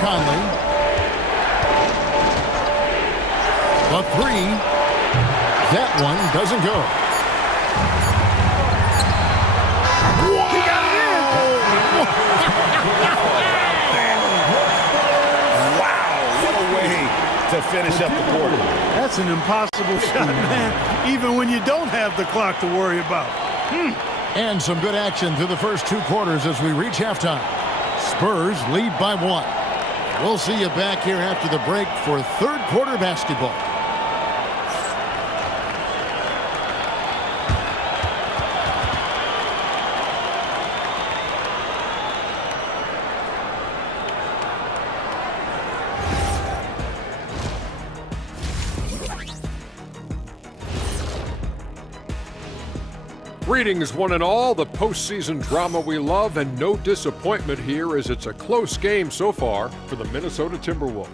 Conley. A 3. That one doesn't go. He got it finish up the quarter. That's an impossible shot, man, even when you don't have the clock to worry about. And some good action through the first 2 quarters as we reach halftime. Spurs lead by 1. We'll see you back here after the break for third quarter basketball. Greetings, one and all. The postseason drama we love, and no disappointment here as it's a close game so far for the Minnesota TimberWolves.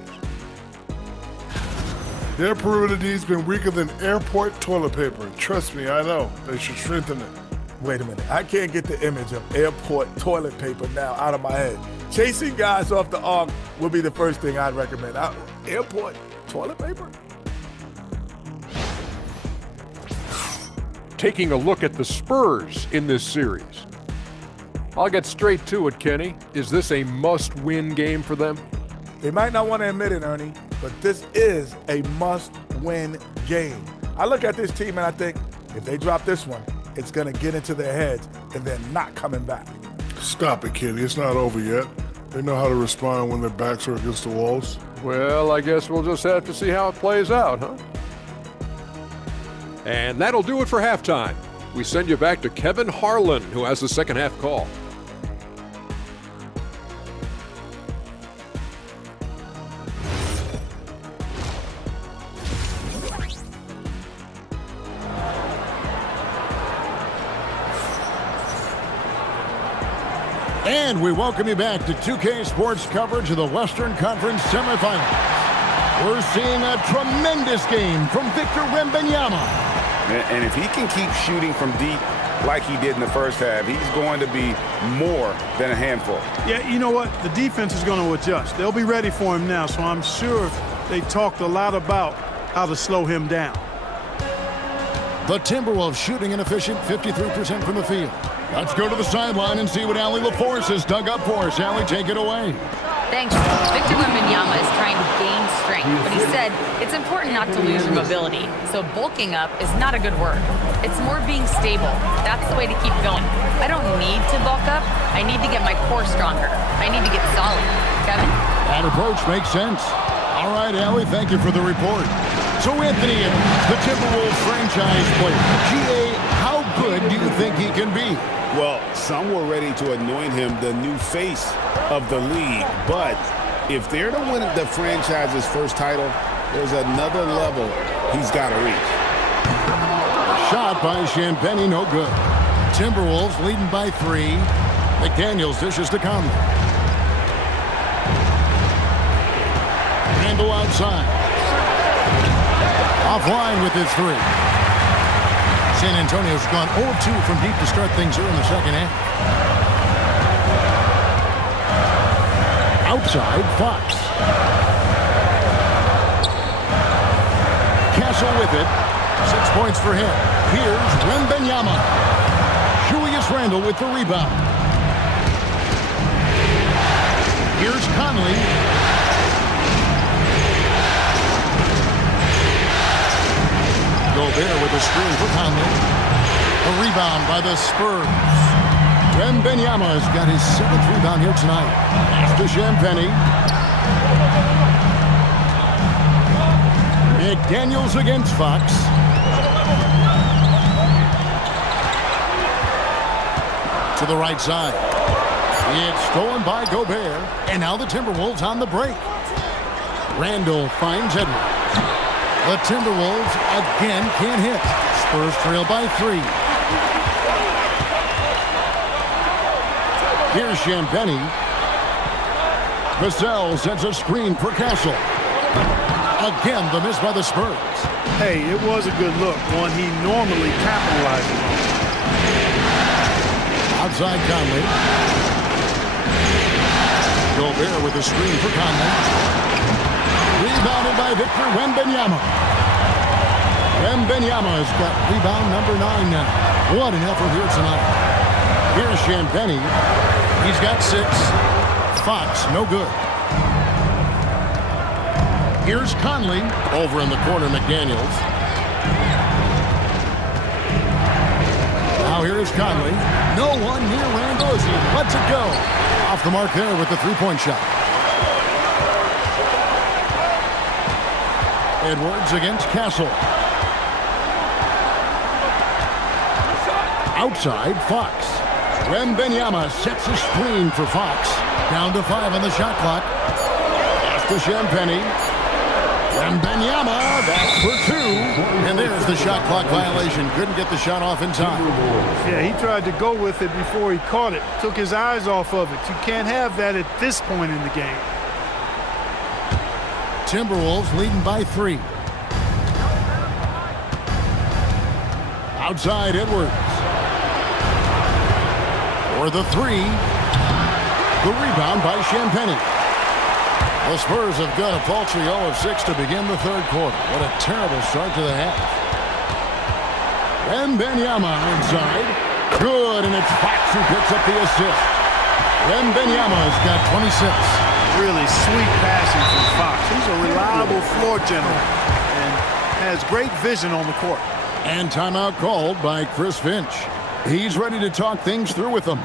Their perimeter D's been weaker than airport toilet paper. Trust me, I know. They should strengthen it. Wait a minute. I can't get the image of airport toilet paper now out of my head. Chasing guys off the arc would be the first thing I'd recommend. Airport toilet paper? Taking a look at the Spurs in this series. I'll get straight to it, Kenny. Is this a must-win game for them? They might not want to admit it, Ernie, but this is a must-win game. I look at this team and I think if they drop this one, it's going to get into their heads and they're not coming back. Stop it, Kenny. It's not over yet. They know how to respond when their backs are against the walls. Well, I guess we'll just have to see how it plays out, huh? And that'll do it for halftime. We send you back to Kevin Harlan, who has the second half call. And we welcome you back to 2K Sports coverage of the Western Conference Semifinals. We're seeing a tremendous game from Victor Wembanyama. And if he can keep shooting from deep like he did in the first half, he's going to be more than a handful. Yeah, you know what? The defense is going to adjust. They'll be ready for him now, so I'm sure they talked a lot about how to slow him down. The Timberwolves shooting an efficient 53% from the field. Let's go to the sideline and see what Allie LaForce has dug up for us. Allie, take it away. Thanks. Victor Wembanyama is trying to gain strength, but he said it's important not to lose your mobility. So bulking up is not a good word. It's more being stable. That's the way to keep going. I don't need to bulk up. I need to get my core stronger. I need to get solid. Kevin? That approach makes sense. All right, Allie, thank you for the report. So, Anthony, the Timberwolves franchise player, GA, how good do you think he can be? Well, some were ready to anoint him the new face of the league, but if they're to win the franchise's first title, there's another level he's got to reach. Shot by Champagnie, no good. Timberwolves leading by 3. McDaniels dishes to Conley. Randall outside. Offline with his 3. San Antonio's gone 0-2 from deep to start things here in the second half. Outside, Fox. Castle with it. 6 points for him. Here's Wembanyama. Julius Randle with the rebound. Here's Conley. Gobert with a screen for Conley. A rebound by the Spurs. Wembanyama has got his 7th rebound here tonight. After Champagnie. McDaniels against Fox. To the right side. It's stolen by Gobert. And now the Timberwolves on the break. Randall finds Edwards. The Timberwolves again can't hit. Spurs trail by 3. Here's Champagnie. Vassell sends a screen for Castle. Again, the miss by the Spurs. Hey, it was a good look, one he normally capitalizes on. Outside Conley. Gobert with a screen for Conley. Rebounded by Victor Wembanyama. Wembanyama has got rebound number 9 now. What an effort here tonight. Here's Champagnie. He's got 6. Fox, no good. Here's Conley. Over in the corner, McDaniels. Now here's Conley. No one near Randall as he lets it go. Off the mark there with the three-point shot. Edwards against Castle. Outside, Fox. Wembanyama sets a screen for Fox. Down to 5 on the shot clock. Pass to Champagny. Wembanyama, that's for 2. And there's the shot clock violation. Couldn't get the shot off in time. Yeah, he tried to go with it before he caught it. Took his eyes off of it. You can't have that at this point in the game. Timberwolves leading by 3. Outside, Edwards. For the 3. The rebound by Champagny. The Spurs have got a paltry 0 of 6 to begin the third quarter. What a terrible start to the half. Wembanyama inside. Good, and it's Fox who picks up the assist. Wembanyama's got 26. Really sweet passing from Fox. He's a reliable floor general and has great vision on the court. And timeout called by Chris Finch. He's ready to talk things through with them.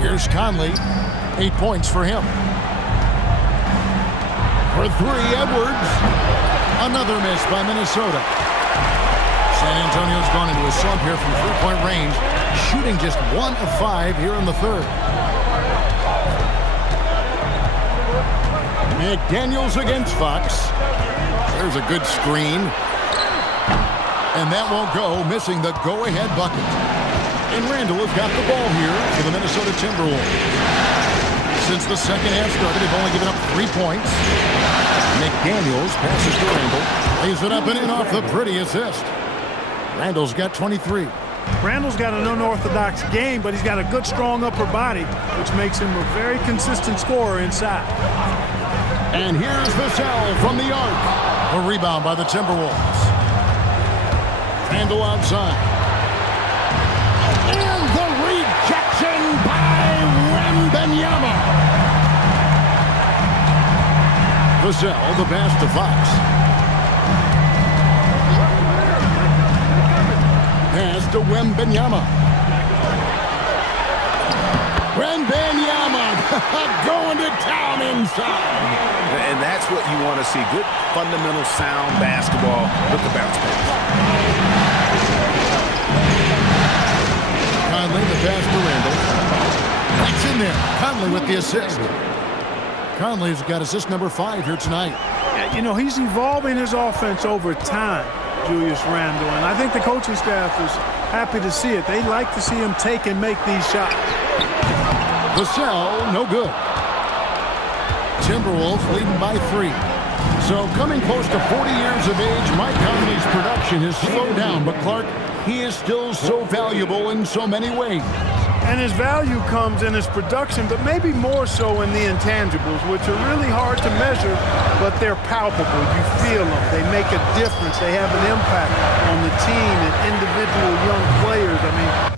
Here's Conley. 8 points for him. For 3, Edwards. Another miss by Minnesota. San Antonio's gone into a slump here from three-point range, shooting just 1 of 5 here in the third. McDaniels against Fox. There's a good screen. And that won't go, missing the go-ahead bucket. And Randall has got the ball here for the Minnesota Timberwolves. Since the second half started, they've only given up 3 points. McDaniels passes to Randall. Lays it up and in off the pretty assist. Randall's got 23. Randall's got an unorthodox game, but he's got a good, strong upper body, which makes him a very consistent scorer inside. And here's Vassell from the arc. A rebound by the Timberwolves. Randall outside. And the rejection by Wembanyama. Vassell, the pass to Fox. Pass to Wembanyama. Wembanyama going to town inside. And that's what you want to see. Good, fundamental, sound basketball with the bounce pass. Conley, the pass to Randall. That's in there. Conley with the assist. Conley's got assist number 5 here tonight. Yeah, you know, he's evolving his offense over time, Julius Randle, and I think the coaching staff is happy to see it. They like to see him take and make these shots. Vassell, no good. Timberwolves leading by 3. So coming close to 40 years of age, Mike Conley's production has slowed down, but Clark, he is still so valuable in so many ways. And his value comes in his production, but maybe more so in the intangibles, which are really hard to measure, but they're palpable. You feel them. They make a difference. They have an impact on the team and individual young players. I mean,